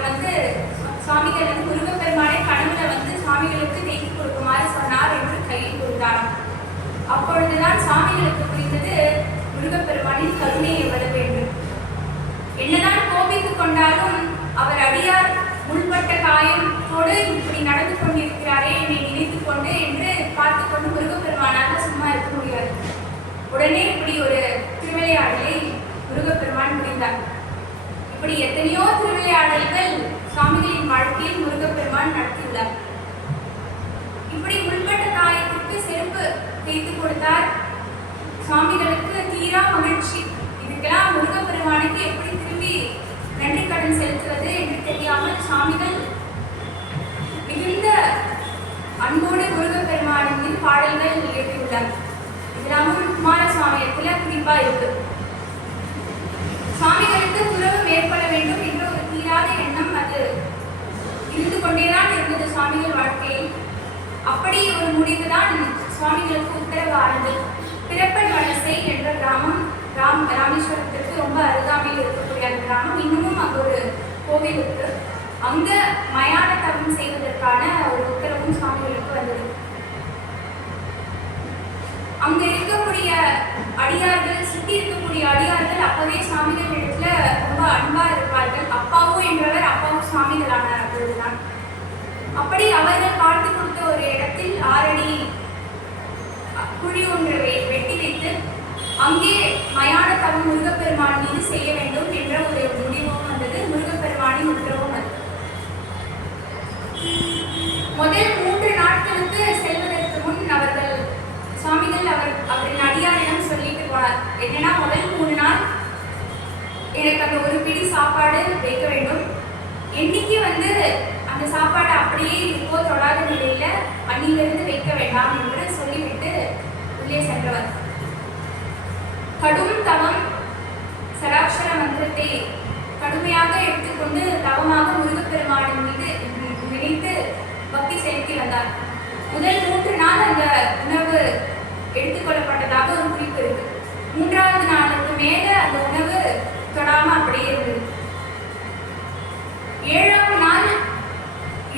சுவாமிகள் முருகப்பெருமானை கனவுல சுவாமிகளுக்கு தேய்த்து கொடுக்குமாறு சொன்னார் என்று கையில் கொடுத்தாராம். அப்பொழுதுதான் சுவாமிகளுக்கு புரிந்தது முருகப்பெருமானின் கருணை எவ்வளவு என்று. என்னதான் கோபித்துக் கொண்டாலும் அவர் அடியார் முள்பட்ட காயத்தோடு இப்படி நடந்து கொண்டிருக்கிறாரே என்னை நினைத்துக் கொண்டு என்று பார்த்து கொண்டு முருகப்பெருமானாக சும்மா இருக்க முடியாது. உடனே இப்படி ஒரு திருவிளையாடலை முருகப்பெருமான் புரிந்தார். இப்படி எத்தனையோ திருவிளையாடல்கள் சுவாமிகளின் வாழ்க்கையில் முருகப்பெருமான் நடத்தியுள்ளார். இப்படி முள்பட்ட காயத்திற்கு செருப்பு தேய்த்து கொடுத்தார். சுவாமிகளுக்கு தீரா மகிழ்ச்சி. இதுக்கெல்லாம் முருகப்பெருமானுக்கு எப்படி திரும்பி நன்றி கடன் செலுத்துவது என்று தெரியாமல் சுவாமிகள் மிகுந்த அன்போடு முருகப்பெருமானின் மீது பாடல்கள் எழுதியுள்ளார். இதெல்லாமும் குமாரசுவாமியத்துல குறிப்பா இருக்கு. சுவாமிகளுக்கு துறவு மேற்கொள்ள வேண்டும் என்ற ஒரு தீராத எண்ணம் அது இருந்து கொண்டேதான் இருந்தது சுவாமிகள் வாழ்க்கையில். அப்படி ஒரு முடிவுதான் சுவாமிகளுக்கு உத்தரவானது. பிறப்பன் வலசை என்ற கிராமம் ராமேஸ்வரத்திற்கு ரொம்ப அருகாமையில் இருக்கக்கூடிய அந்த கிராமம். இன்னமும் அங்கு ஒரு கோவில் இருக்கு. அங்க மயான தவம் செய்வதற்கான ஒரு உத்தரவும் சுவாமிகளுக்கு வந்தது. அங்க இருக்கக்கூடிய அடியார்கள், சுற்றி இருக்கக்கூடிய அடியார்கள் அப்பவே சுவாமிகள் இடத்துல ரொம்ப அன்பா இருப்பார்கள். அப்பாவும் என்றவர் அப்பாவும் சுவாமிகள் ஆனார் அப்பொழுதுதான். அப்படி அவர்கள் பார்த்து கொடுத்த ஒரு இடத்தில் 6 அடி குழி ஒன்று வெட்டி வைத்து அங்கே மயான தவம் முருகப்பெருமான் மீது செய்ய வேண்டும் என்ற ஒரு முடிவு பெருமானின் உத்தரவும் அது. முதல் 3 நாட்களுக்கு செல்வதற்கு முன் அவர்கள் சுவாமிகள் அவரின் அடியாரிடம் சொல்லிட்டு போனார். என்னன்னா, முதல் 3 நாள் எனக்கு அந்த ஒரு பிடி சாப்பாடு வைக்க வேண்டும். என்னைக்கு அந்த சாப்பாடு அப்படியே இருக்கோ தொடாத நிலையில அன்னிலிருந்து வைக்க வேண்டாம் என்று சொல்லிவிட்டு உள்ளே சென்றவர். கடும் தவம் சடாட்சர மந்திரத்தை கடுமையாக எடுத்துக்கொண்டு தவமாக முருகப்பெருமானின் மீது நினைத்து பக்தி செலுத்தி வந்தார். முதல் 3 நாள் அந்த உணவு எடுத்துக்கொள்ளப்பட்டதாக ஒரு குறிப்பு இருக்கு. 3வது நாளுக்கு மேல அந்த உணவு தொடாம அப்படியே இருந்தது. 7ஆம் நாள்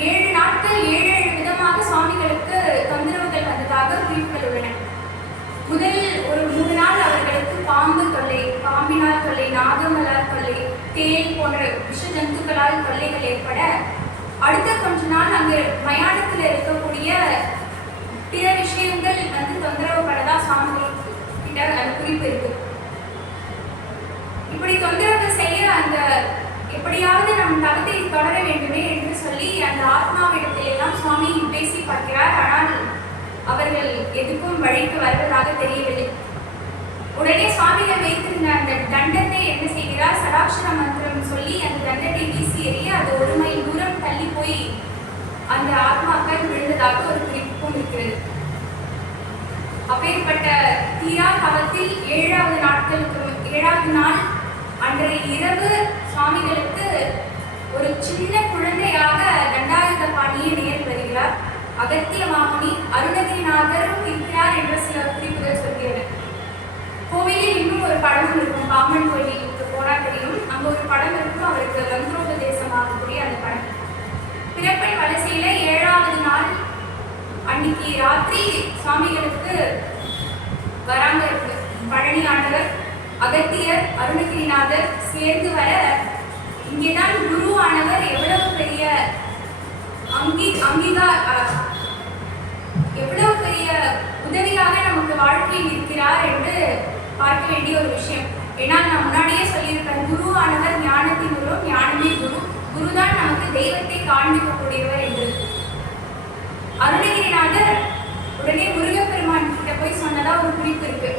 7 நாட்கள் 7 விதமாக சுவாமிகளுக்கு தொந்தரவுகள் வந்ததாக குறிப்புகள் உள்ளன. முதல் ஒரு 3 நாள் அவர்களுக்கு பாம்பு தொல்லை, பாம்பினால் தொல்லை, நாகங்களால் தொல்லை, தேல் போன்ற விஷ ஜந்துக்களால் தொல்லைகள் ஏற்பட, அடுத்த கொஞ்ச நாள் அங்கு மயானத்தில் இருக்கக்கூடிய பிற விஷயங்கள் தொந்தரவு படதா சுவாமிகள் கிட்ட அந்த குறிப்பு இருக்கு. இப்படி தொந்தரவு செய்ய அந்த எப்படியாவது நம் தவத்தை தொடர வேண்டுமே என்று சொல்லி அந்த ஆத்மாவிடத்திலெல்லாம் சுவாமி பேசி பார்க்கிறார். ஆனால் அவர்கள் எதுக்கும் வழிக்கு வருவதாக தெரியவில்லை. உடனே சுவாமிகள் வைத்திருந்த அந்த தண்டத்தை என்ன செய்கிறார், சடாட்சர மந்திரம் சொல்லி அந்த தண்டத்தை வீசி எறிய அது 1 மைல் தூரம் தள்ளி போய் அந்த ஆத்மாக்கள் விழுந்ததாக ஒரு குறிப்பும் இருக்கிறது. அப்பேற்பட்ட தீரா தவத்தில் 7வது நாள் அன்றைய இரவு சுவாமிகளுக்கு ஒரு சின்ன குழந்தையாக தண்டாயுத பாணியை நேரில் வருகிறார். அகத்திய மாமுனி, அருணகிரிநாதரும் இருக்கிறார் என்ற சில குறிப்புகள் சொல்கிறது. கோவிலில் இன்னும் ஒரு படம் இருக்கும், பாம்பன் கோயிலுக்கு போனா தெரியும், அங்க ஒரு படம் இருக்கும், அவருக்கு மந்திரோபதேசம் ஆகக்கூடிய அந்த படம். பிறப்பின் வலசையில 7வது நாள் அன்னைக்கு ராத்திரி சுவாமிகளுக்கு வராங்க இருக்கு. பழனி ஆண்டவர், அகத்தியர், அருணகிரிநாதர் சேர்ந்து வர, இங்கேதான் குரு ஆனவர் எவ்வளவு பெரிய எவ்வளவு பெரிய உதவியாக நமக்கு வாழ்க்கையில் இருக்கிறார் என்று பார்க்க வேண்டிய ஒரு விஷயம். ஏன்னா நான் முன்னாடியே சொல்லியிருப்பேன், குரு ஆனவர் ஞானத்தின் உருவம், ஞானமே குரு, குருதான் நமக்கு தெய்வத்தை காண்பிக்கக்கூடியவர் என்று. அருணகிரிநாதர் உடனே முருகப்பெருமான் கிட்ட போய் சொன்னதா ஒரு குறிப்பு இருக்கு.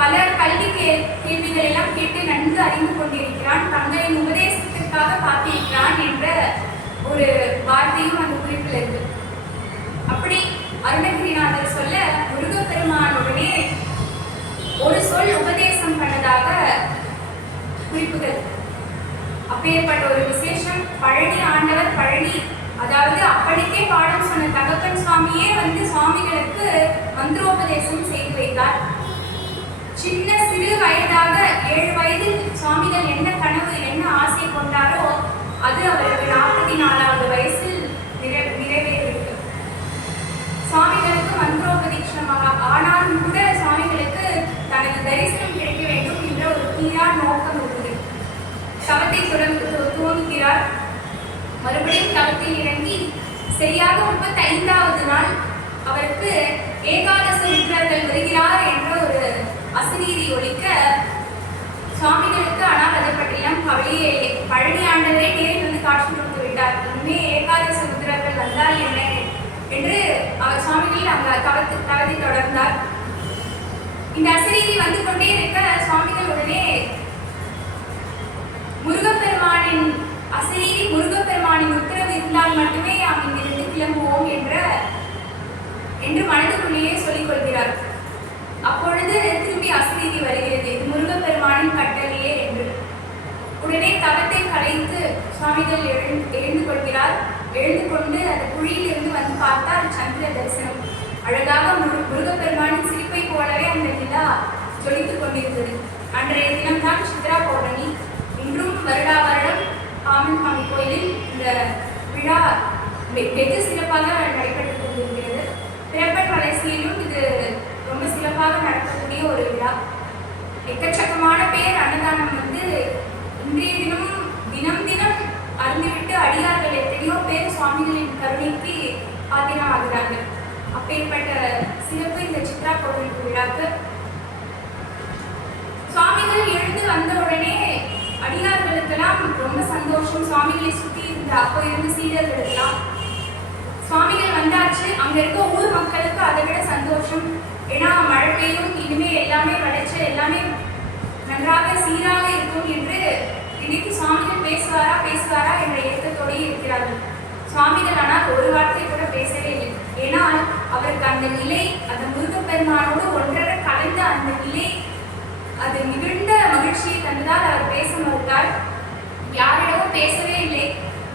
பல கல்வி கேள்விகள் எல்லாம் கேட்டு நன்கு அறிந்து கொண்டிருக்கிறான், தங்களின் உபதேசத்திற்காக காத்திருக்கிறான் என்ற ஒரு வார்த்தையும் அந்த குறிப்பில் இருக்கு. அப்படி அருணகிரிநாதர் சொல்ல முருகப்பெருமான் உடனே ஒரு சொல் உபதேசம் பண்ணதாக குறிப்புகள். அப்பேற்பட்ட ஒரு விசேஷம். பழனி ஆண்டவர், பழனி அதாவது அப்படிக்கே பாடம் சொன்ன தகப்பன் சுவாமியே சுவாமிகளுக்கு மந்திரோபதேசம் செய்து வைத்தார். சின்ன சிறு வயதாக 7 வயதில் சுவாமிகள் என்ன கனவு, என்ன ஆசை கொண்டாரோ அது அவருக்கு 44வது வயசில் நிறைவேறியிருக்கு. சுவாமிகளுக்கு மந்திரோபதேசமாக ஆனாலும் கூட சுவாமிகளுக்கு தனது தரிசனம் கிடைக்க வேண்டும் என்ற ஒரு தீரா நோக்கம் இருக்குது. தவத்தை துவங்குகிறார். மறுபடியும் தவத்தில் இறங்கி சரியாக 35வது நாள் அவருக்கு ஏகாதச ருத்ரர்கள் வருகிறார் என்ற ஒரு அசரீரி ஒலிக்க சுவாமிகளுக்கு ஆனால் அதை பற்றியெல்லாம் கவலையே இல்லை. பழனி ஆண்டவரே நேரில் காட்சி கொடுத்து விட்டார். இனிமே ஏகாதச ருத்ரர்கள் வந்தால் என்ன என்று அவர் சுவாமிகள் அங்க தவத்தை தொடர்ந்தார். இந்த அசரீரி வந்து கொண்டே இருக்க சுவாமிகள் உடனே முருகப்பெருமானின் அசரீரி முருகப்பெருமானின் உத்தரவு இருந்தால் மட்டுமே நாம் இங்கிருந்து கிளம்புவோம் என்று மனதுக்குள்ளேயே சொல்லிக் கொள்கிறார். அப்பொழுது திரும்பி அசரீரி வருகிறது, இது முருகப்பெருமானின் கட்டளையே என்று. உடனே தவத்தை கலைத்து சுவாமிகள் எழுந்து கொள்கிறார். எழுந்து கொண்டு அந்த குழியிலிருந்து வந்து பார்த்தால் சந்திர தரிசனம். அழகாக முருகப்பெருமானின் சிரிப்பை போலவே அந்த நிலா ஜொலித்துக் கொண்டிருந்தது. அன்றைய தினம்தான் சித்ரா பௌர்ணமி. இன்றும் வருடா வருடம் பாம்பன் சுவாமி கோயிலில் இந்த விழா வெகு சிறப்பாக நடைபெற்றுக் கொண்டிருக்கிறது. பிறப்பன் வலசையிலும் இது ரொம்ப சிறப்பாக நடக்கக்கூடிய ஒரு விழா. எக்கச்சக்கமான பேர் அன்னதானம் இன்றைய தினம் தினம் அறிந்துவிட்டு அடியார்கள் எத்தனையோ பேர் சுவாமிகளின் கருணைக்கு ஆகிறார்கள். அப்பேற்பட்ட சிறப்பு இந்த சித்ரா பௌர்ணமி விழாக்கு. சுவாமிகள் எழுந்து வந்த உடனே அடியார்களுக்கெல்லாம் ரொம்ப சந்தோஷம். சுவாமிகளை சுற்றி இருந்த அப்போ இருந்த சீடர்களுக்கெல்லாம் சுவாமிகள் வந்தாச்சு. அங்க இருக்க ஊர் மக்களுக்கு அதை விட சந்தோஷம். ஏன்னா மழை பெய்யும், இனிமே எல்லாமே விளைச்ச எல்லாமே நன்றாக சீராக இருக்கும் என்று இன்னைக்கு சுவாமிகள் பேசுவாரா என்ற ஏக்கத்தோடயே இருக்கிறார்கள். சுவாமிகள் ஆனால் ஒரு வார்த்தை கூட பேசவே இல்லை. ஏனால் அவருக்கு அந்த நிலை, அந்த முருகப்பெருமானோடு ஒன்றரை கலந்த அந்த நிலை, அது மிகுந்த மகிழ்ச்சியை தந்ததால் அவர் பேச மறுத்தார். யாரிடமும் பேசவே இல்லை.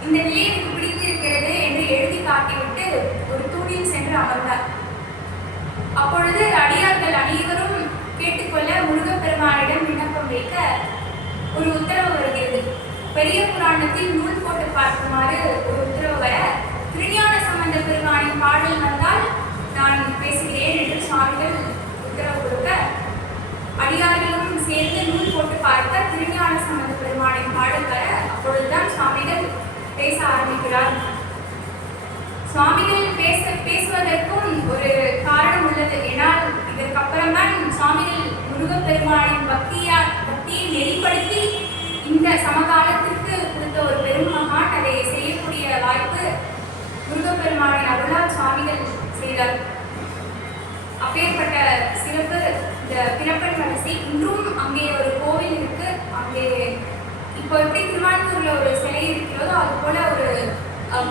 இந்த நிலை எனக்கு பிடித்திருக்கிறது என்று எழுதி காட்டிவிட்டு ஒரு தூணில் சென்று அமர்ந்தார். அப்பொழுது அடியார்கள் அனைவரும் கேட்டுக்கொள்ள முருகப்பெருமானிடம் விண்ணப்பம் வைக்க ஒரு உத்தரவு வருகிறது. பெரிய புராணத்தில் நூல் போட்டு பார்க்குமாறு ஒரு உத்தரவு வர, திருஞான சம்பந்த பெருமானின் பாடல் வந்தால் நான் பேசுகிறேன் என்று சுவாமிகள் உத்தரவு கொடுக்க, அடியார்களும் சேர்ந்து நூல் போட்டு பார்க்க திருஞான சம்பந்த பெருமானின் பாடல் வர, அப்பொழுதுதான் சுவாமிகள் பேச ஆரம்பிக்கிறார். சுவாமிகள் பேசுவதற்கும் ஒரு காரணம் உள்ளது. ஏனால் இதற்கப்புறம் தான் சுவாமிகள் முருகப்பெருமானின் பக்தியை நெறிப்படுத்தி இந்த சமகாலத்திற்கு கொடுத்த ஒரு பெரும் மகான். அதை செய்யக்கூடிய வாய்ப்பு முருகப்பெருமானின் அருளால் சுவாமிகள் செய்தார். அப்பேற்பட்ட சிறப்பு இந்த பிறப்பன் வரிசை. இன்றும் அங்கே ஒரு கோவில் இருக்கு. அங்கே இப்போ எப்படி திருவான்மூர்ல ஒரு சிலை இருக்கிறதோ அது போல ஒரு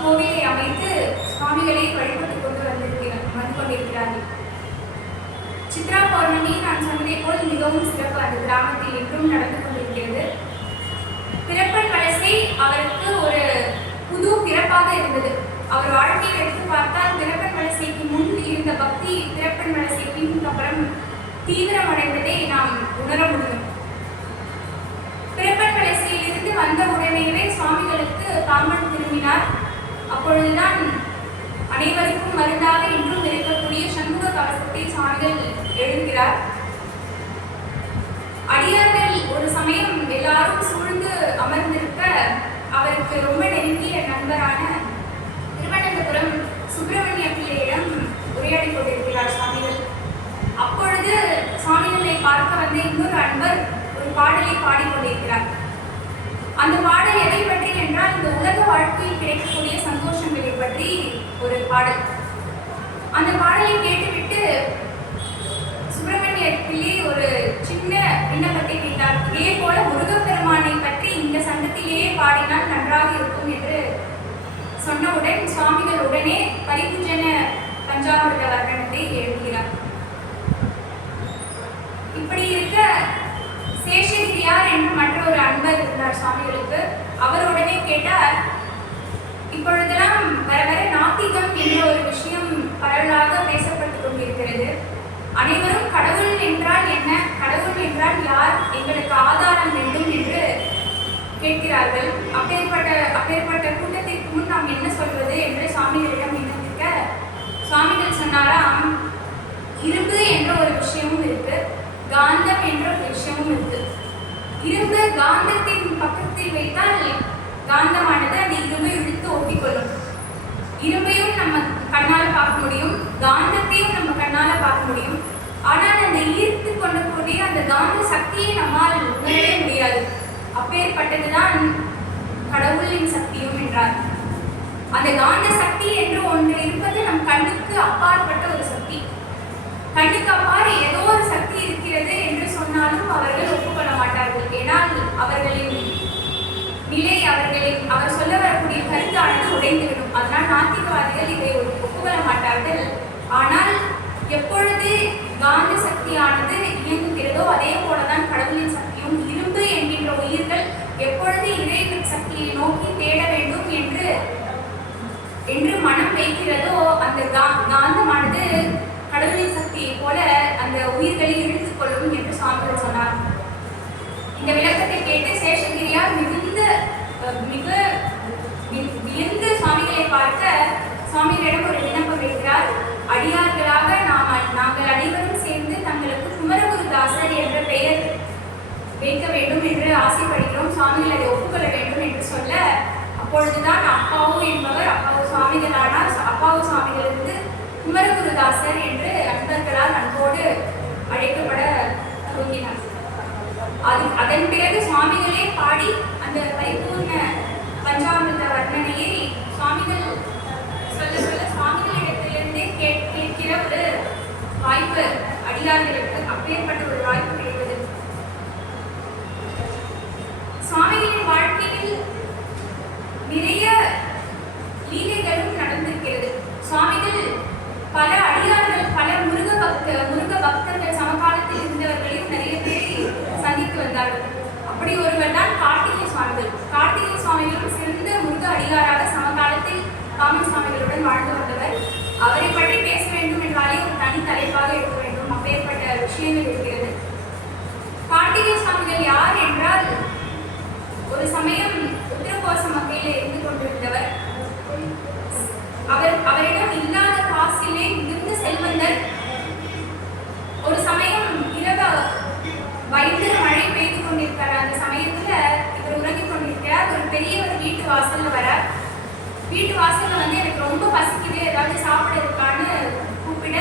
கோவிலை அமைத்து சுவாமிகளை வழிபட்டு வந்து கொண்டிருக்கிறார்கள். சித்ரா பௌர்ணமி நான் சொன்னதை போல் மிகவும் சிறப்பு அந்த கிராமத்தில் இன்றும் நடந்து கொண்டிருக்கிறது. பிறப்பன் வலசை அவருக்கு ஒரு புது பிறப்பாக இருந்தது. அவர் வாழ்க்கையை எடுத்து பார்த்தால் பிறப்பன் வலசைக்கு முன் இருந்த பக்தி பிறப்பன் வலசை பின் அப்புறம் தீவிரமடைந்ததை நாம் உணர முடியும். பிறப்பன் வலசையிலிருந்து வந்த உடனேயே சுவாமிகளுக்கு பாம்பன் திரும்பினார். அப்பொழுதுதான் அனைவருக்கும் மருந்தாக இன்றும் இருக்கக்கூடிய சண்முக கவசத்தை சுவாமிகள் எழுதுகிறார். அடியார்கள் ஒரு சமயம் எல்லாரும் சூழ்ந்து அமர்ந்திருக்க அவருக்கு ரொம்ப நெருங்கிய நண்பரான திருவனந்தபுரம் சுப்பிரமணிய பிள்ளையிடம் உரையாடி கொண்டிருக்கிறார் சுவாமிகள். அப்பொழுது சுவாமிகளை பார்க்க வந்த இன்னொரு அன்பர் ஒரு பாடலை பாடிக்கொண்டிருக்கிறார். அந்த பாடல் எதை பற்றி என்றால், இந்த உலக வாழ்க்கையில் கிடைக்கக்கூடிய சந்தோஷங்களை பற்றி ஒரு பாடல். அந்த பாடலை கேட்டுவிட்டு சுப்பிரமணிய பிள்ளை ஒரு சின்ன விண்ணப்பத்தை வைத்தார். இதே போல முருகப்பெருமானை பற்றி இந்த சங்கத்திலேயே பாடினால் நன்றாக இருக்கும் என்று சொன்னவுடன் சுவாமிகள் உடனே பரிபூஜன பஞ்சாமிர்த வர்ணனத்தை எழுதுகிறார். இப்படி இருக்க சேஷகிரியார் என்று மற்றொரு அன்பர் இருந்தார் சுவாமிகளுக்கு. அவர் உடனே கேட்டார், இப்பொழுதெல்லாம் வர வர நாத்திகம் என்ற ஒரு விஷயம் பரவலாக பேசப்பட்டுக் கொண்டிருக்கிறது. அனைவரும் கடவுள் என்றால் என்ன, கடவுள் என்றால் யார், எங்களுக்கு ஆதாரம் வேண்டும் என்று கேட்கிறார்கள். அப்பேற்பட்ட கூட்டத்திற்கு முன் நாம் என்ன சொல்வது என்று சுவாமிகளிடம் விண்ணப்பிக்க, சுவாமிகள் சொன்னாராம், இரும்பு என்ற ஒரு விஷயமும் இருக்கு, காந்தம் என்ற ஒரு விஷயமும் இருக்கு. இரும்பு காந்தத்தின் பக்கத்தில் வைத்தால் காந்தமானது அந்த இரும்பை இழுத்து ஒட்டிக்கொள்ளும். இரும்பையும் நம்ம கண்ணால் பார்க்க முடியும், காந்தத்தையும் நம்ம கண்ணால பார்க்க முடியும். ஆனால் அந்த ஈர்த்து கொள்ளக்கூடிய அந்த காந்த சக்தியை நம்மால் உணரவே முடியாது. அப்பேற்பட்டதுதான் கடவுளின் சக்தியும் என்றார். அந்த காந்த சக்தி என்று ஒன்று இருப்பது நம் கண்ணுக்கு அப்பாற்பட்ட ஒரு சக்தி. கண்ணுக்கு அப்பாறு ஏதோ ஒரு சக்தி இருக்கிறது என்று சொன்னாலும் அவர்கள் ஒப்புக்கொள்ள மாட்டார்கள். ஏனால் அவர்களின் நிலை, அவர் சொல்ல வரக்கூடிய கருத்தானது உடைந்துவிடும். அதனால் நாத்திகவாதிகள் இதை ஒப்புக்கொள்ள மாட்டார்கள். ஆனால் எப்பொழுது காந்த சக்தியானது இயங்குகிறதோ அதே போலதான் கடவுளின் சக்தியும். இரும்பு என்கின்ற உயிர்கள் எப்பொழுது இறை சக்தியை நோக்கி தேட வேண்டும் என்று மனம் வைக்கிறதோ அந்த காந்தமானது கடவுளின் சக்தியை போல அந்த உயிர்களை இழுத்துக் கொள்ளும் என்று சுவாமிகள் சொன்னார். இந்த விளக்கத்தை கேட்டு சேஷகிரியார் மிக வியந்து சுவாமிகளை பார்க்க சுவாமிகளிடம் ஒரு விண்ணப்பம் வைக்கிறார். அடியார்களாக நாங்கள் அனைவரும் சேர்ந்து தங்களுக்கு குமரகுருதாசர் என்ற பெயர் வைக்க வேண்டும் என்று ஆசைப்படுகிறோம். சுவாமிகள் அதை ஒப்புக்கொள்ள வேண்டும் என்று சொல்ல, அப்பொழுதுதான் அப்பாவு என்பவர் அப்பாவு சுவாமிகளானார். அப்பாவு சுவாமிகளிருந்து குமரகுருதாசர் என்று அன்பர்களால் அன்போடு அழைக்கப்பட துவங்கினார். அதன் பிறகு சுவாமிகளே பாடி அந்த பரிபூர்ண பஞ்சாமிர்த வர்ணனையை சுவாமிகள் சொல்ல சொல்ல சுவாமிகளிடத்திலிருந்தே கேட்கிற ஒரு வாய்ப்பு அடியார்களுக்கு அப்பேற்பட்ட ஒரு வாய்ப்பு கிடைத்தது. சுவாமிகளின் வாழ்க்கையில் நிறைய லீலைகளும் நடந்திருக்கிறது. சுவாமிகள் பல அடியார்கள், பல முருக பக்தர்கள் சமகாலத்தில் இருந்தவர்களையும் நிறைய பேரை சந்தித்து வந்தார்கள். அப்படி ஒருவர் தான் கார்த்திகை சுவாமிகள். கார்த்திகை சுவாமிகளும் சிறந்த முருக அடியாராக சமகாலத்தில் காமன் சுவாமிகளுடன் வாழ்ந்து வந்தவர். அவரை பற்றி பேச வேண்டும் என்றாலே ஒரு தனி தலைப்பாக எடுக்க வேண்டும். அப்பேற்பட்ட விஷயங்கள் இருக்கிறது. கார்த்திகை சுவாமிகள் யார் என்றால், ஒரு சமயம் உத்தரகோச மக்கையில் இருந்து கொண்டிருந்தவர். அவரிடம் இல்லாத காசிலே மிகுந்த செல்வந்தர். ஒரு சமயம் இரவு பயங்கர மழை பெய்து கொண்டிருக்கிறார். அந்த சமயத்துல இவர் உறங்கிக் கொண்டிருக்கிறார். ஒரு பெரியவர் வீட்டு வாசல்ல வரார். வீட்டு வாசல்ல வந்து எனக்கு ரொம்ப பசிக்குது, ஏதாவது சாப்பிட இருக்கான்னு கூப்பிட,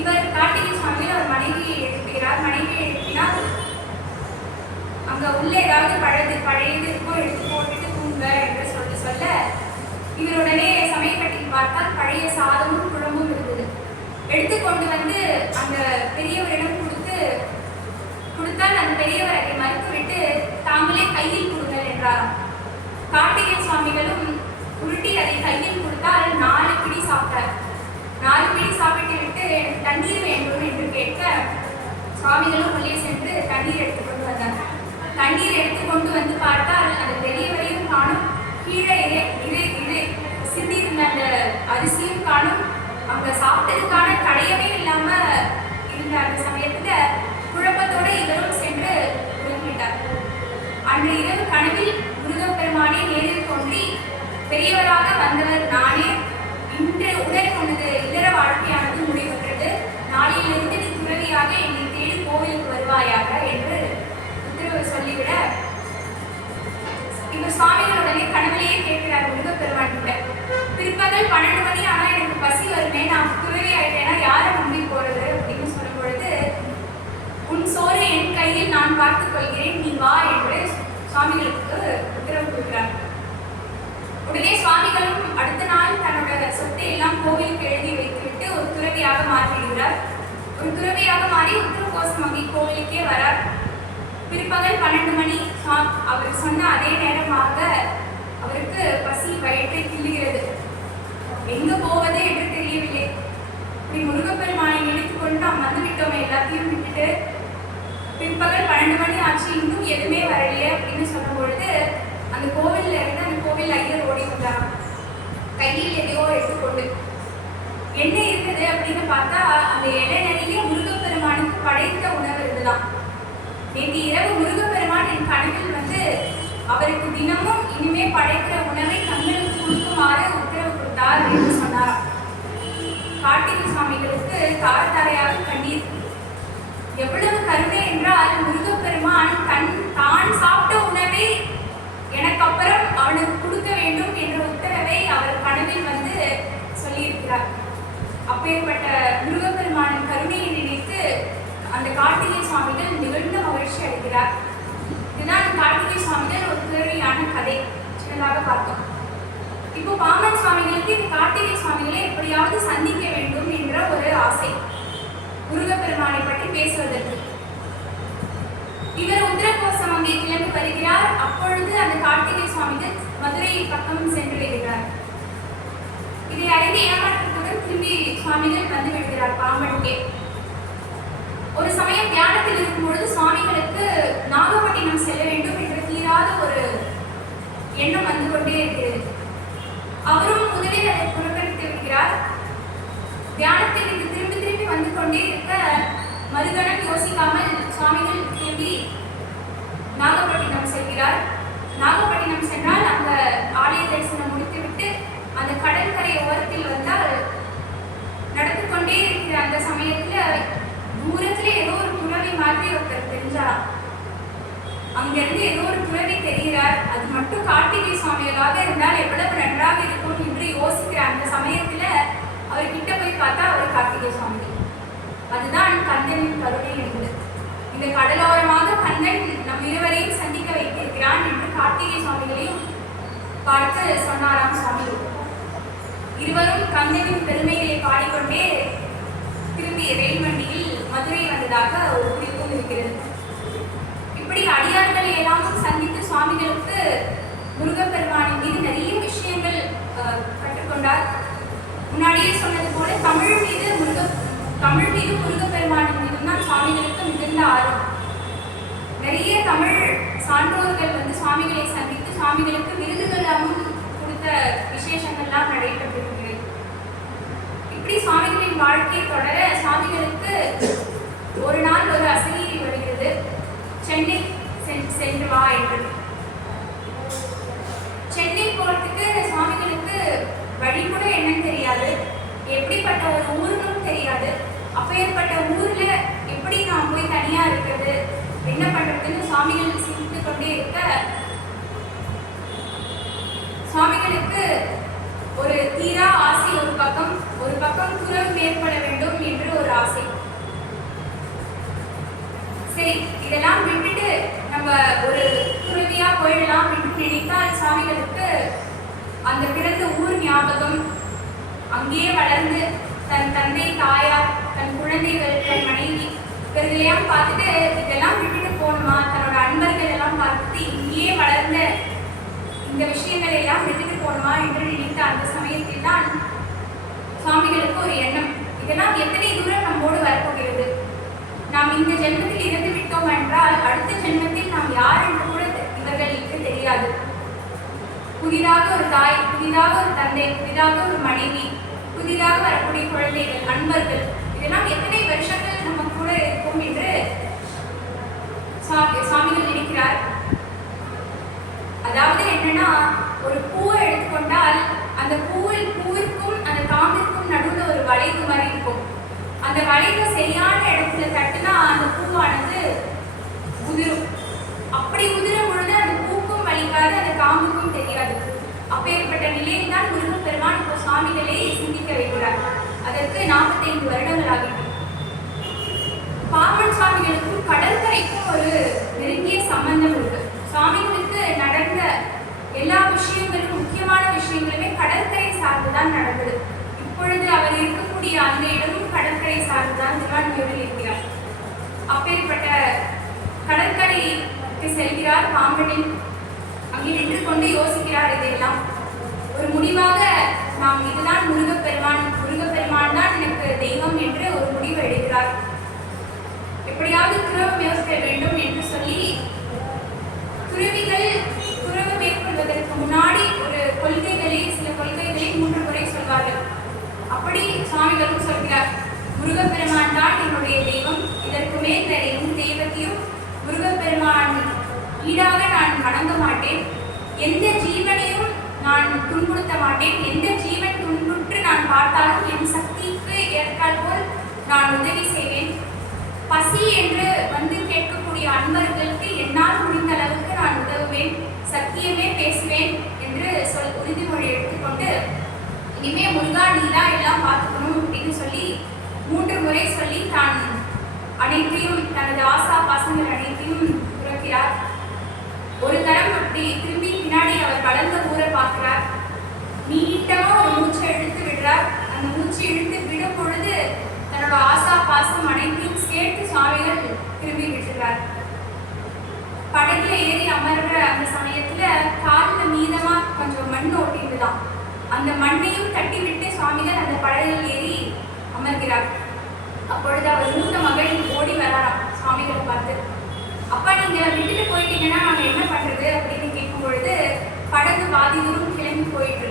இவர் கார்த்திகை சுவாமியில் அவர் மனைவியை எழுப்புகிறார். மனைவியை எழுப்பினால் அங்க உள்ள ஏதாவது பழையது இருக்கோ எடுத்து போட்டுட்டு தூங்க என்று சொல்ல இவருடனே சமயக்கட்டில் பார்த்தால் பழைய சாதமும் குழம்பும் இருந்தது. எடுத்துக்கொண்டு வந்து அந்த பெரியவரிடம் கொடுத்தால் அந்த பெரியவர் அதை மறுத்துவிட்டு தாங்களே கையில் கொடுங்கள் என்றாராம். கார்த்திகை சுவாமிகளும் உருட்டி அதை கையில் கொடுத்தால் 4 பிடி சாப்பிட்டார். 4 பிடி சாப்பிட்டு விட்டு எனக்கு தண்ணீர் வேண்டும் என்று கேட்க, சுவாமிகளும் உள்ளே சென்று தண்ணீர் எடுத்துக்கொண்டு வந்தார். தண்ணீர் எடுத்துக்கொண்டு வந்து பார்த்தால் அந்த பெரியவரையும் காணும், கீழே சிந்தியிருந்த அந்த அரிசியும் காணும். அங்க சாப்பிட்டதுக்கான கடையவே இல்லாம இருந்த அந்த சமயத்துல குழப்பத்தோடு இவரும் சென்று உறங்கிவிட்டார். அன்று இரவு கனவில் முருகப்பெருமானே நேரில் தோன்றி, பெரியவராக வந்தவர் நானே, இன்று உடல் உனது இல்லற வாழ்க்கையானது முடிவுற்றது, நாளையிலிருந்து நீ துறவியாக என்னை தேடி கோவிலுக்கு வருவாயாக என்று உத்தரவு சொல்லிவிட, இவர் சுவாமிகளுடனே கனவிலேயே கேட்கிறார் முருகப்பெருமான் கிட்ட, பிற்பகல் 12 மணி ஆனா எனக்கு பசி வருமே, நான் துறவி ஆயிட்டேன்னா யாரை நம்பி போறது அப்படின்னு சொல்லும் பொழுது, உன் சோறு என் கையில் நான் பார்த்துக் கொள்கிறேன், நீ வா என்று சுவாமிகளுக்கு உத்தரவு கொடுக்கிறார். உடனே சுவாமிகளும் அடுத்த நாள் தன்னோட சொத்தை எல்லாம் கோவிலுக்கு எழுதி வைத்துவிட்டு ஒரு துறவியாக மாற்றிவிடுகிறார். ஒரு துறவியாக மாறி உத்தரகோசமங்கை கோவிலுக்கே வரார். பிற்பகல் 12 மணி. அவர் சொன்ன அதே நேரமாக அவருக்கு பசி வயிற்றை கிள்ளுகிறது. எங்க போவது என்று தெரியவில்லை. இப்படி முருகப்பெருமானை நினைத்துக் கொண்டு நாம் வந்துவிட்டோமே, எல்லாத்தையும் விட்டுட்டு பிற்பகல் 12 மணி ஆச்சு, இன்னும் எதுவுமே வரலையே அப்படின்னு சொல்லும் பொழுது அந்த கோவில்ல இருந்து அந்த கோவில் ஐயர் ஓடி வந்தாராம், கையில் எதையோ எடுத்துக்கொண்டு. என்ன இருக்குது அப்படின்னு பார்த்தா அந்த இலை நிறைய முருகப்பெருமானுக்கு படைத்த உணவு இருந்துதான். நேற்று இரவு முருகப்பெருமான் என் கனவில் வந்து அவருக்கு தினமும் இனிமே படைக்கிற உணவை தங்களுக்கு கொடுக்குமாறு உத்தரவு கொடுத்தார் என்று சொன்னாராம். கார்த்திகை சுவாமிகளுக்கு தாரதாரையாக கண்ணீர். எவ்வளவு கருணை என்றால், முருகப்பெருமான் தான் சாப்பிட்ட உணவை எனக்கு அப்புறம் அவனுக்கு கொடுக்க வேண்டும் என்ற உத்தரவை அவர் கனவில் வந்து சொல்லியிருக்கிறார். அப்பேற்பட்ட முருகப்பெருமானின் கருணையை நினைத்து அந்த கார்த்திகை சுவாமிகள் நிகழ்ந்த மகிழ்ச்சி அடைகிறார். இதுதான் கார்த்திகை சுவாமிகள் ஒரு துறவியான கதை சின்னதாக பார்த்தோம். இப்போ பாமன் சுவாமிகளுக்கு இந்த கார்த்திகை சுவாமிகளை எப்படியாவது சந்திக்க வேண்டும் என்ற ஒரு ஆசை முருகப்பெருமானை பற்றி பேசுவதற்கு. இவர் உத்தரகோசமங்கை கிளம்பி வருகிறார். அப்பொழுது அந்த கார்த்திகை சுவாமிகள் மதுரை பக்கம் சென்று விடுகிறார். இதை அறிந்து ஏமாற்றத்துடன் திரும்பி சுவாமிகள் வந்து விடுகிறார் பாம்பனுக்கே. ஒரு சமயம் தியானத்தில் இருக்கும் பொழுது சுவாமிகளுக்கு நாகப்பட்டினம் செல்ல வேண்டும் என்று தீராத ஒரு எண்ணம் வந்து கொண்டே இருக்கிறது. அவரும் முதலில் அதை புறக்கணித்து விடுகிறார். தியானத்தில் இது திரும்பி திரும்பி வந்து கொண்டே இருக்க மறுகணம் யோசிக்காமல் சுவாமிகள் திரும்பி நாகப்பட்டினம் செல்கிறார். நாகப்பட்டினம் சென்றால் அந்த ஆலய தரிசனம் முடித்துவிட்டு அந்த கடற்கரை ஓரத்தில் வந்தால் நடந்து கொண்டே இருக்கிற அந்த சமயத்துல தூரத்துல ஏதோ ஒரு துறவி மாதிரி ஒருத்தர் தெரிஞ்சாராம். அங்கிருந்து ஏதோ ஒரு துறவி தெரிகிறார். அது மட்டும் கார்த்திகை சுவாமிகளாக இருந்தால் எவ்வளவு நன்றாக இருக்கும் என்று யோசிக்கிற அந்த சமயத்துல அவர் கிட்ட போய் பார்த்தா அவர் கார்த்திகை சுவாமி. அதுதான் கந்தனின் கருணை என்பது. இந்த கடலோரமாக கண்ணன் நம் இருவரையும் சந்திக்க வைத்திருக்கிறான் என்று கார்த்திகை சுவாமிகளையும் பார்த்து சொன்னாராம் சுவாமி. இருவரும் கண்ணனின் பெருமைகளை பாடிக்கொண்டே திரும்பிய ரயில் வண்டியில் மதுரை வந்ததாக ஒரு குறிப்பும் இருக்கிறது. இப்படி அடியார்களை எல்லாம் சந்தித்து சுவாமிகளுக்கு முருகப்பெருமானின் மீது நிறைய விஷயங்கள் கற்றுக்கொண்டார். முன்னாடியே சொன்னது போல தமிழ் மீது முருகப்பெருமானின் மீதும் தான் சுவாமிகளுக்கு மிகுந்த ஆர்வம். நிறைய தமிழ் சான்றோர்கள் வந்து சுவாமிகளை சந்தித்து சுவாமிகளுக்கு விருதுகளாகவும் கொடுத்த விசேஷங்கள்லாம் நடைபெற்றிருக்கிறது. இப்படி சுவாமிகளின் வாழ்க்கையை தொடர சுவாமிகளுக்கு ஒரு நாள் ஒரு அசரீரி வருகிறது. சென்னை சென்று வா என்று. சென்னை போறதுக்கு சுவாமிகளுக்கு வழி கூட என்னன்னு தெரியாது, எப்படிப்பட்ட ஒரு ஊருன்னு தெரியாது. அப்பேற்பட்ட ஊர்ல எப்படி நான் போய் தனியா இருக்கிறது, என்ன பண்றதுன்னு சுவாமிகள் சிந்தித்து கொண்டே இருக்க சுவாமிகளுக்கு ஒரு தீரா ஆசை. ஒரு பக்கம் துறவு மேற்பட வேண்டும் என்று ஒரு ஆசை. சரி, இதெல்லாம் விட்டுட்டு நம்ம ஒரு துறவியா போயிடலாம் என்று நினைத்தால் சுவாமிகளுக்கு அந்த பிறந்த ஊர் ஞாபகம், அங்கேயே வளர்ந்து தன் தந்தை, தாயார், தன் குழந்தைகள், தன் மனைவி இவர்களையும் பார்த்துட்டு இதெல்லாம் விட்டுட்டு போகணுமா, தன்னோட அன்பர்கள் எல்லாம் பார்த்துட்டு இங்கேயே வளர்ந்த இந்த விஷயங்களை எல்லாம் விட்டுட்டு போகணுமா என்று நினைத்த அந்த சமயத்தில் தான் சுவாமிகளுக்கு ஒரு எண்ணம், இதெல்லாம் எத்தனை தூரம் நம்மோடு வரப்போகிறது, நாம் இந்த ஜென்மத்தில் இறந்து விட்டோம் என்றால் அடுத்த ஜென்மத்தில் நாம் யார் என்று கூட இவர்களுக்கு தெரியாது. புதிதாக ஒரு தாய், புதிதாக ஒரு தந்தை, புதிதாக ஒரு மனைவி, புதிதாக வரக்கூடிய குழந்தைகள், அன்பர்கள், இதெல்லாம் எத்தனை வருஷங்கள் நம்ம கூட இருக்கும் என்று சுவாமிகள் நினைக்கிறார். அதாவது என்னன்னா, ஒரு பூவை எடுத்துக்கொண்டால் அந்த பூவிற்கும் அந்த காம்பிற்கும் நடுவில் ஒரு வளைவு மாதிரி இருக்கும். அந்த வளைவு சரியான இடத்துல தட்டுனா அந்த பூவானது உதிரும். அப்படி உதிரும் பொழுது அந்த பூக்கும் வலிக்காது, அந்த காம்புக்கும் தெரியாது. அப்பேற்பட்ட நிலையில் தான் முருகப்பெருமான் இப்போ சுவாமிகளை சிந்திக்க வைக்கிறார். அதற்கு 45 வருடங்கள் ஆகின்றன. பாமன் சுவாமிகளுக்கும் கடற்கரைக்கும் ஒரு நெருங்கிய சம்பந்தம் இருக்கு. சுவாமிகளுக்கு நடந்த எல்லா விஷயங்களும், முக்கியமான விஷயங்களுமே கடற்கரை சார்ந்துதான் நடந்தது. இப்பொழுது அவர் இருக்கக்கூடிய அந்த இடமும் கடற்கரை சார்ந்துதான் திருவான்மியூரில் இருக்கிறார். அப்பேற்பட்ட கடற்கரைக்கு செல்கிறார் பாம்பனில். அங்கே நின்று கொண்டு யோசிக்கிறார். இதையெல்லாம் ஒரு முடிவாக நாம் இதுதான் முருகப்பெருமான் தான் எனக்கு தெய்வம் என்று ஒரு முடிவு எடுக்கிறார். எப்படியாவது துறவு மேற்கொள்ள வேண்டும் என்று சொல்லி துறவு மேற்கொள்வதற்கு முன்னாடி சில கொள்கைகளை 3 முறை சொல்வார்கள். அப்படி சுவாமிகளும் சொல்கிறார், முருகப்பெருமான் தான் என்னுடைய தெய்வம், இதற்கு மேல் வேற எந்த தெய்வத்தையும் முருகப்பெருமான் ஈடாக நான் வணங்க மாட்டேன், எந்த ஜீவனையும் நான் துன்புறுத்த மாட்டேன், எந்த ஜீவன் துன்புற்று நான் பார்த்தாலும் என் சக்திக்கு ஏற்றால் போல் நான் உதவி செய்வேன், பசி என்று வந்து கேட்கக்கூடிய அன்பர்களுக்கு என்னால் முடிந்த அளவுக்கு நான் உதவுவேன், சத்தியமே பேசுவேன் என்று உறுதிமொழி எடுத்துக்கொண்டு இனிமே முருகா நீதான் எல்லாம் பார்த்துக்கணும் அப்படின்னு சொல்லி 3 முறை சொல்லி தான் அனைத்தையும் தனது ஆசா பாசங்கள் அனைத்தையும் துறக்கிறார். ஒரு தரம் அப்படி திரும்பி பின்னாடி அவர் வளர்ந்த ஊரை பார்க்கிறார். நீட்டமா ஒரு மூச்சை இழுத்து விடுறார். அந்த மூச்சு இழுத்து விடும் பொழுது தன்னோட ஆசா பாசம் அனைத்தையும் சேர்த்து சுவாமிகள் திரும்பி விட்டுறார். படகுல ஏறி அமர்ற அந்த சமயத்துல காலில் மீதமா கொஞ்சம் மண் ஓட்டிட்டுதான். அந்த மண்ணையும் தட்டி விட்டு சுவாமிகள் அந்த படகில் ஏறி அமர்கிறார். அப்பொழுது அவர் மூத்த மகள் ஓடி வராராம் சுவாமிகளை பார்த்து. அப்பா நீங்க விட்டுட்டு போயிட்டீங்கன்னா நாங்க என்ன பண்றது அப்படின்னு கேட்கும் பொழுது படகு பாதி தூரம் கிளம்பி போயிட்டு,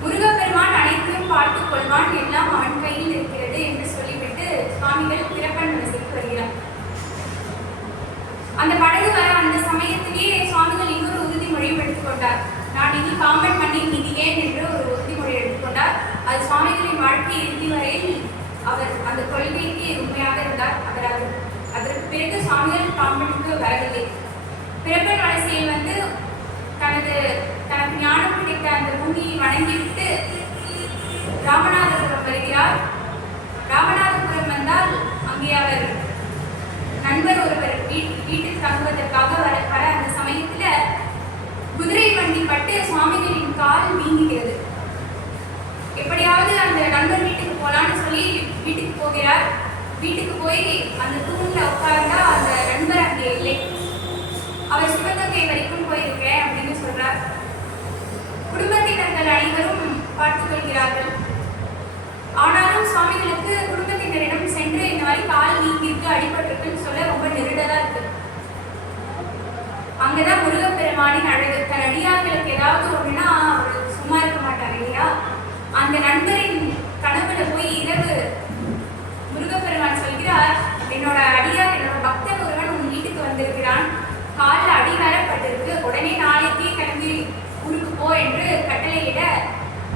முருகப்பெருமான் அனைத்தையும் பார்த்துக் கொள்வான், எல்லாம் அவன் கையில் இருக்கிறது என்று சொல்லிவிட்டு சுவாமிகள் பிறப்பன் வரிசைக்கு வருகிறார். அந்த படகு வர அந்த சமயத்திலேயே சுவாமிகள் இன்னொரு உறுதிமொழியும் எடுத்துக்கொண்டார். நான் இனி பாம்பன் மண்ணில் நிதியேன் என்று ஒரு உறுதிமொழி எடுத்துக்கொண்டார். அது சுவாமிகளின் வாழ்க்கை இறுதி வரையில் அவர் அந்த கொள்கைக்கு உண்மையாக இருந்தார். அதற்கு பிறகு சுவாமிகள் பாம்பனுக்கு வரவில்லை. பிறப்பன் வரிசையில் வந்து தனக்கு ஞானம் கிடைத்த அந்த பூமியை வணங்கிவிட்டு ராமநாதபுரம் வருகிறார். ராமநாதபுரம் வந்தால் அங்கே அவர் நண்பர் நண்பர் வீட்டுக்கு போகலான்னு சொல்லி வீட்டுக்கு போகிறார். வீட்டுக்கு போய் அந்த தூண்ல உட்கார்ந்தா அந்த நண்பர் அங்கே இல்லை. அவர் சிவகங்கை வரைக்கும் போயிருக்கேன் அப்படின்னு சொல்றார். குடும்பத்தினர்கள் அனைவரும் பார்த்துக் கொள்கிறார்கள். ஆனாலும் சுவாமிகளுக்கு குடும்பத்தினரிடம் சென்று இந்த மாதிரி கால் நீக்கிருக்கு, அடிபட்டிருக்குன்னு சொல்ல ரொம்ப நெருடலா இருக்கு. அங்கதான் முருகப்பெருமானின் அழகு. தன் அடியார்களுக்கு ஏதாவது ஒண்ணுன்னா அவர் சும்மா இருக்க மாட்டார் இல்லையா? அந்த நண்பரின் கனவுல போய் இரவு முருகப்பெருமான் சொல்கிறார், என்னோட அடியார், என்னோட பக்தன் ஒருவன் உன் வீட்டுக்கு வந்திருக்கிறான், காலில் அடி வரப்பட்டிருக்கு, உடனே நாளைக்கே கிளம்பி ஊருக்கு போ என்று கட்டளையிட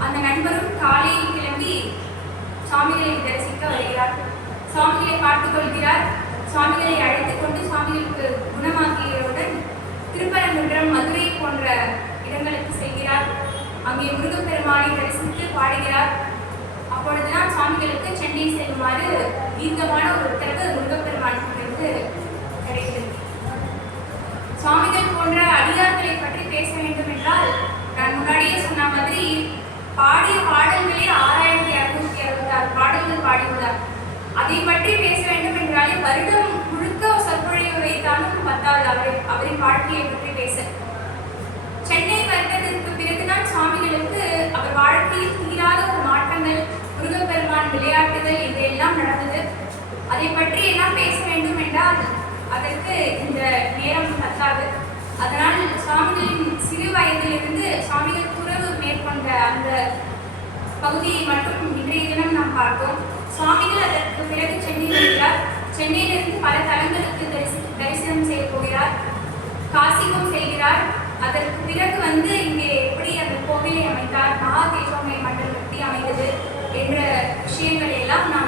அந்த நண்பரும் காலையில் கிளம்பி சுவாமிகளை தரிசிக்க வருகிறார். சுவாமிகளை பார்த்துக் கொள்கிறார். சுவாமிகளை அழைத்துக் கொண்டு சுவாமிகளுக்கு குணமாக்கியவுடன் திருப்பரங்குன்றம், மதுரை போன்ற இடங்களுக்கு செல்கிறார். அங்கே முருகப்பெருமானை தரிசித்து பாடுகிறார். அப்பொழுதுதான் சுவாமிகளுக்கு சென்னை செல்லுமாறு தீர்க்கமான ஒரு உத்தரவு முருகப்பெருமானிடமிருந்து கிடைக்கிறது. சுவாமிகள் போன்ற அடியார்களை பற்றி பேச வேண்டும் என்றால், நான் முன்னாடியே சொன்ன மாதிரி பாடிய பாடல்களே 6266 பாடல்கள் பாடியுள்ளார். அதை பற்றி பேச வேண்டும் என்றாலே வருடம் முழுக்க சொற்பொழிவு வைத்தாலும் பத்தாவது அவரின் வாழ்க்கையை பற்றி பேச. சென்னை வந்ததற்கு பிறகுதான் சுவாமிகளுக்கு அவர் வாழ்க்கையில் தீராத ஒரு மாற்றங்கள், முருகப்பெருமான் விளையாட்டுகள் இதெல்லாம் நடந்தது. அதை பற்றி எல்லாம் பேச வேண்டும் என்றால் அதற்கு இந்த நேரம் பத்தாது. அதனால் சுவாமிகளின் சிறு வயதிலிருந்து சுவாமிகள் துறவு மேற்கொண்ட அந்த பகுதியை மட்டும் இன்றைய தினம் நாம் பார்த்தோம். சுவாமிகள் அதற்கு பிறகு சென்னை வருகிறார். சென்னையிலிருந்து பல தலங்களுக்கு தரிசனம் செய்ய போகிறார். காசிக்கும் செல்கிறார். அதற்கு பிறகு இங்கே எப்படி அந்த கோவிலை அமைத்தார், மகா தேஜோமய மண்டலம் எப்படி அமைந்தது என்ற விஷயங்களை எல்லாம் நாம்